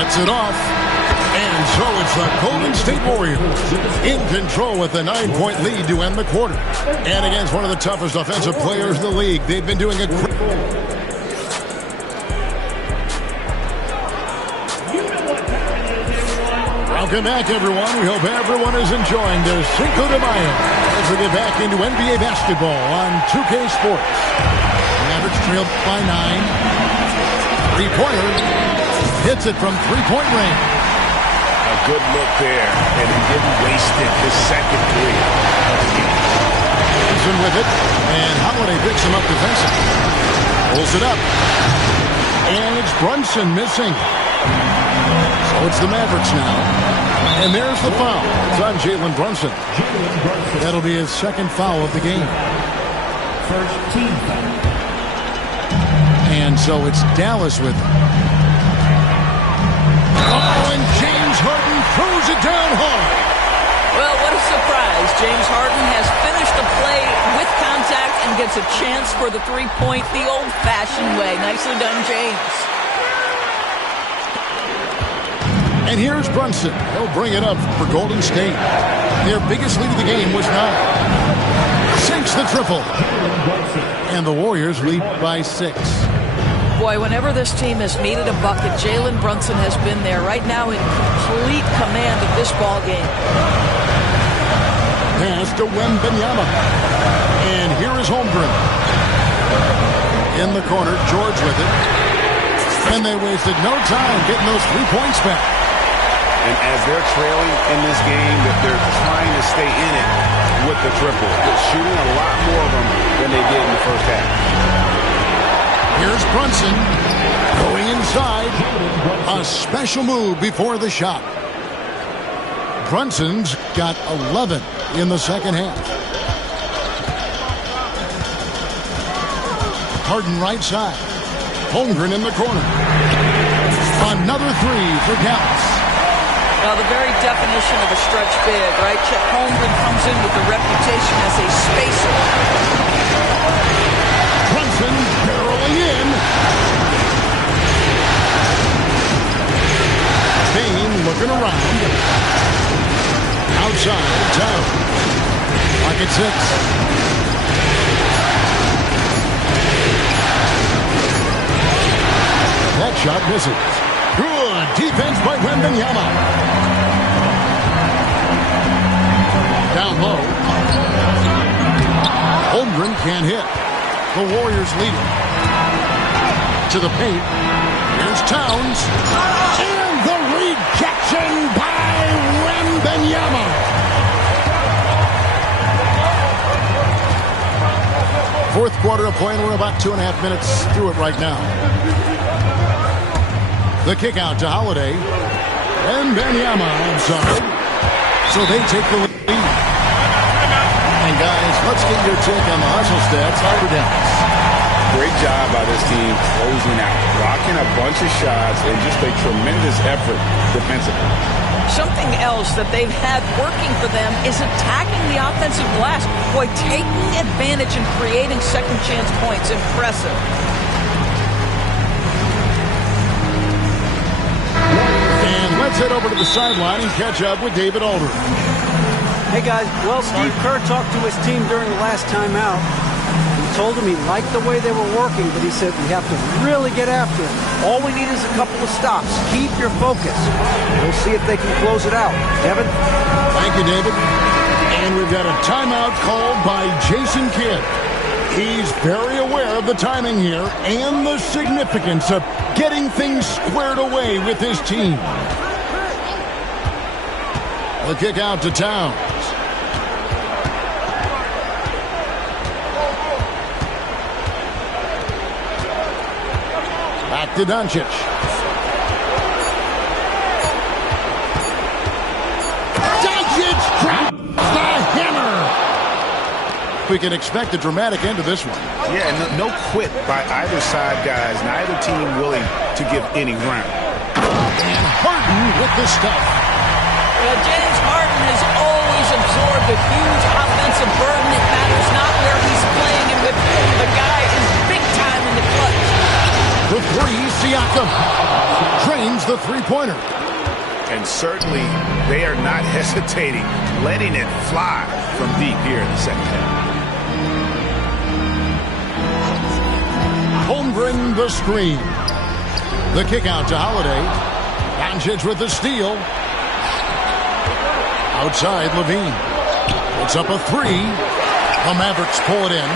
It off, and so it's the Golden State Warriors in control with a 9-point lead to end the quarter. And against one of the toughest offensive players in the league, they've been doing a great. Welcome back, everyone. We hope everyone is enjoying their Cinco de Mayo as we get back into NBA basketball on 2K Sports. Mavericks trail by 9. Three-pointer. Hits it from three-point range. A good look there, and he didn't waste it. His second three of the game. Johnson with it, and Holiday picks him up defensively. Pulls it up. And it's Brunson missing. So it's the Mavericks now. And there's the foul. It's on Jalen Brunson. That'll be his second foul of the game. First team foul. And so it's Dallas with it. Oh, and James Harden throws it down hard. Well, what a surprise. as James Harden has finished the play with contact and gets a chance for the three-point the old-fashioned way. Nicely done, James. And here's Brunson. He'll bring it up for Golden State. Their biggest lead of the game was 9. Sinks the triple. And the Warriors lead by 6. Boy, whenever this team has needed a bucket, Jalen Brunson has been there right now in complete command of this ball game. Pass to Wembanyama. And here is Holmgren. In the corner, George with it. And they wasted no time getting those 3 points back. And as they're trailing in this game, that they're trying to stay in it with the triple. They're shooting a lot more of them than they did in the first half. Here's Brunson going inside. A special move before the shot. Brunson's got 11 in the second half. Harden right side. Holmgren in the corner. Another 3 for Dallas. Now, the very definition of a stretch big, right? Chet Holmgren comes in with the reputation as a spacer. Brunson barreling in. Payne looking around. Outside, down. Lock at 6. That shot misses. Good defense by Wembanyama. Down low. Holmgren can't hit. The Warriors lead it. To the paint. Here's Towns. And the rejection by Wembanyama. Fourth quarter of play, and we're about 2.5 minutes through it right now. The kick out to Holiday. Wembanyama onside. So they take the lead. And guys, let's get your take on the hustle stats for Dallas. Great job by this team closing out, blocking a bunch of shots, and just a tremendous effort defensively. Something else that they've had working for them is attacking the offensive glass. Boy, taking advantage and creating second chance points. Impressive. And let's head over to the sideline and catch up with David Aldridge. Hey guys, well, Steve Kerr talked to his team during the last timeout. He told them he liked the way they were working, but he said we have to really get after it. All we need is a couple of stops. Keep your focus. We'll see if they can close it out. Kevin? Thank you, David. And we've got a timeout called by Jason Kidd. He's very aware of the timing here and the significance of getting things squared away with his team. The kick out to Towns. Back to Doncic. Doncic drops the hammer. We can expect a dramatic end to this one. Yeah, no quit by either side, guys. Neither team willing to give any ground. And Harden with the stuff. James Harden has always absorbed a huge offensive burden. It matters not where he's playing and with the guy is big time in the clutch. The 3, Siakam. Drains the three-pointer. And certainly they are not hesitating, letting it fly from deep here in the second half. Holmgren the screen. The kick out to Holiday. Doncic with the steal. Outside, Levine. Puts up a 3. The Mavericks pull it in.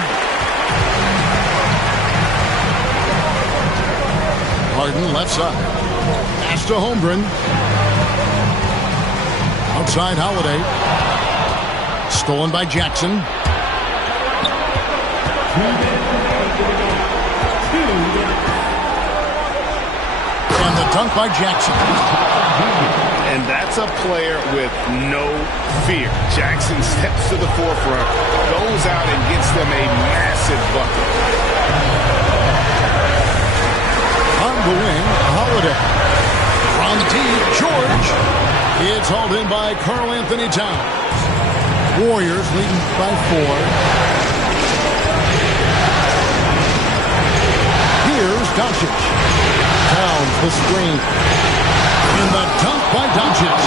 Harden left side. Pass to Holmgren. Outside, Holiday. Stolen by Jackson. And the dunk by Jackson. And that's a player with no fear. Jackson steps to the forefront, goes out and gets them a massive bucket. On the wing, Holiday. From deep, George. It's hauled in by Karl Anthony Towns. Warriors leading by 4. Here's Doncic. Towns the screen. And the dunk by Doncic.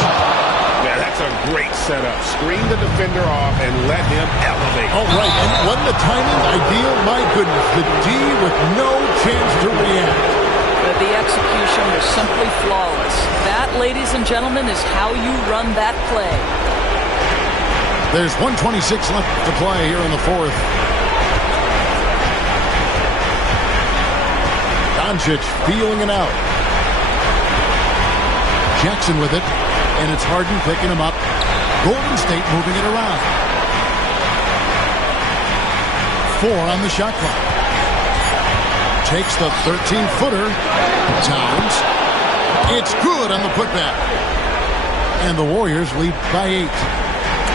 Yeah, that's a great setup. Screen the defender off and let him elevate. All right, and wasn't the timing ideal? My goodness, the D with no chance to react. But the execution was simply flawless. That, ladies and gentlemen, is how you run that play. There's 1:26 left to play here in the fourth. Doncic feeling it out. Jackson with it, and it's Harden picking him up. Golden State moving it around. 4 on the shot clock. Takes the 13-footer. Towns. It's good on the putback. And the Warriors lead by 8.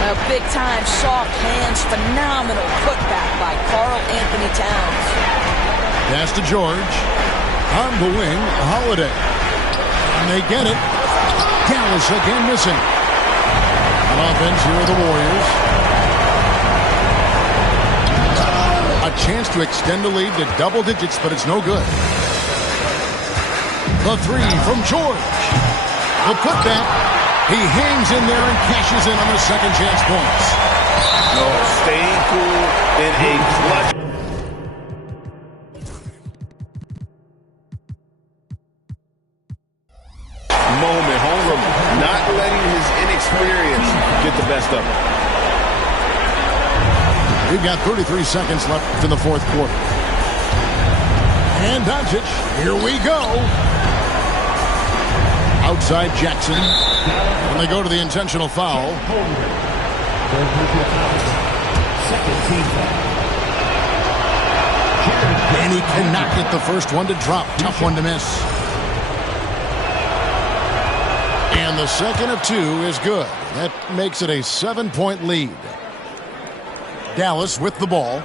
A big-time, soft hands, phenomenal putback by Karl Anthony Towns. Pass to George. On the wing, Holiday. And they get it. Dallas again missing. On offense, here are the Warriors. A chance to extend the lead to double digits, but it's no good. The 3 from George. The putback. He hangs in there and cashes in on the second chance points. No, staying cool in a clutch moment. Holmgren not letting his inexperience get the best of him. We've got 33 seconds left in the fourth quarter. And Doncic, here we go. Outside Jackson. And they go to the intentional foul. And he cannot get the first one to drop. Tough one to miss. And the second of 2 is good. That makes it a 7-point lead. Dallas with the ball.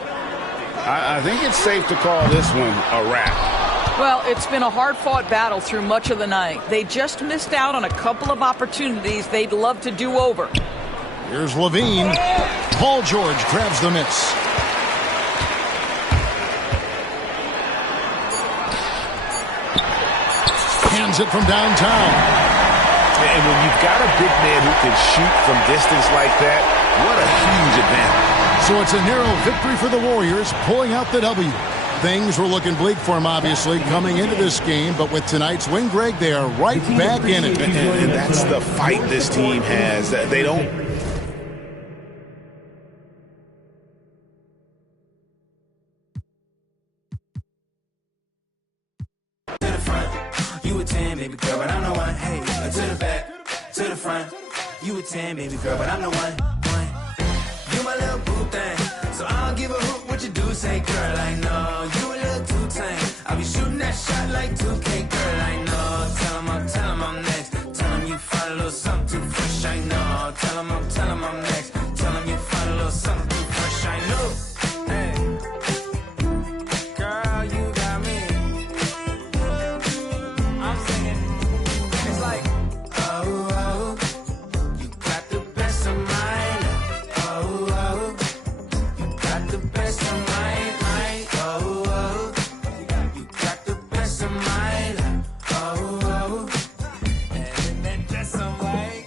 I think it's safe to call this one a wrap. Well, it's been a hard-fought battle through much of the night. They just missed out on a couple of opportunities they'd love to do over. Here's Levine. Paul George grabs the miss. Hands it from downtown. And when you've got a big man who can shoot from distance like that, what a huge advantage. So it's a narrow victory for the Warriors, pulling out the W. Things were looking bleak for them, obviously, coming into this game. But with tonight's win, Greg, they are right back in it. And that's the fight this team has. They don't... To the front, you a 10, baby girl, but I'm the one. Hey, to the back, to the front, you a 10, baby girl, but I'm the one. You my little boo thing, so I don't give a hoot what you do. Say, girl, I know you a little too tame. I'll be shooting that shot like 2K, girl, I know. Tell him I'm next. Tell him you find a little something too fresh, I know. Tell him I'm next. Tell him you find a little something too fresh, I know. Hey, girl, you got me. I'm singing. It's like, oh, oh, you got the best of mine. Oh, oh, you got the best of mine. Oh, oh, you got the best of mine. Oh, oh, and that dress so white.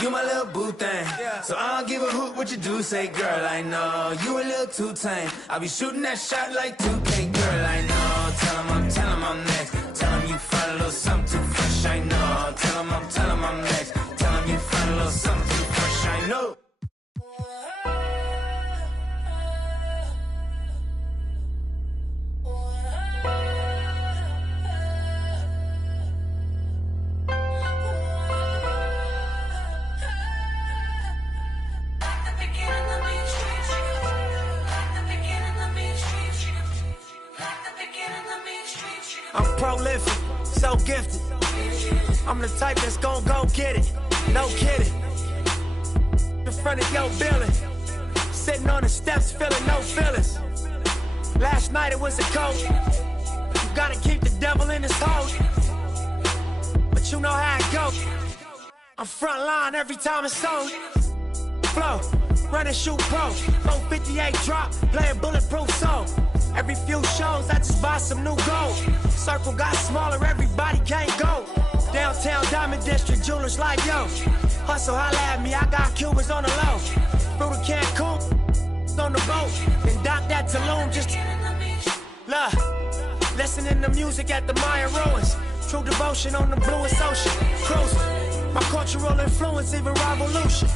You my little boo thing, so I don't give a hoot what you do. Say, girl, I know you a little too tame. I'll be shooting that shot like 2K, girl, I know. Tell him I'm next. Tell him you find a little something too fresh, I know. Tell him I'm next. Tell him you find a little something too fresh, I know. I'm prolific, so gifted. I'm the type that's gon' go get it. No kidding. In front of your building, sitting on the steps, feeling no feelings. Last night it was a coat. You gotta keep the devil in his hole. But you know how it goes. I'm front line every time it's sold. Flow, run and shoot pro. 458 drop, playing bulletproof soul. Every few shows, I just buy some new gold. Circle got smaller, everybody can't go. Downtown Diamond District, jewelers like yo. Hustle, holla at me, I got Cubans on the low. Through the Cancun, on the boat. And dock that Tulum, just look. Listening to music at the Mayan ruins. True devotion on the bluest ocean. Cruising. My cultural influence, even revolution.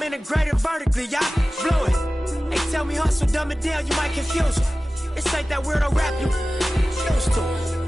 I'm integrated vertically, y'all blew it. They tell me hustle, dumb it down, you might confuse them. This ain't that weirdo rap you used to.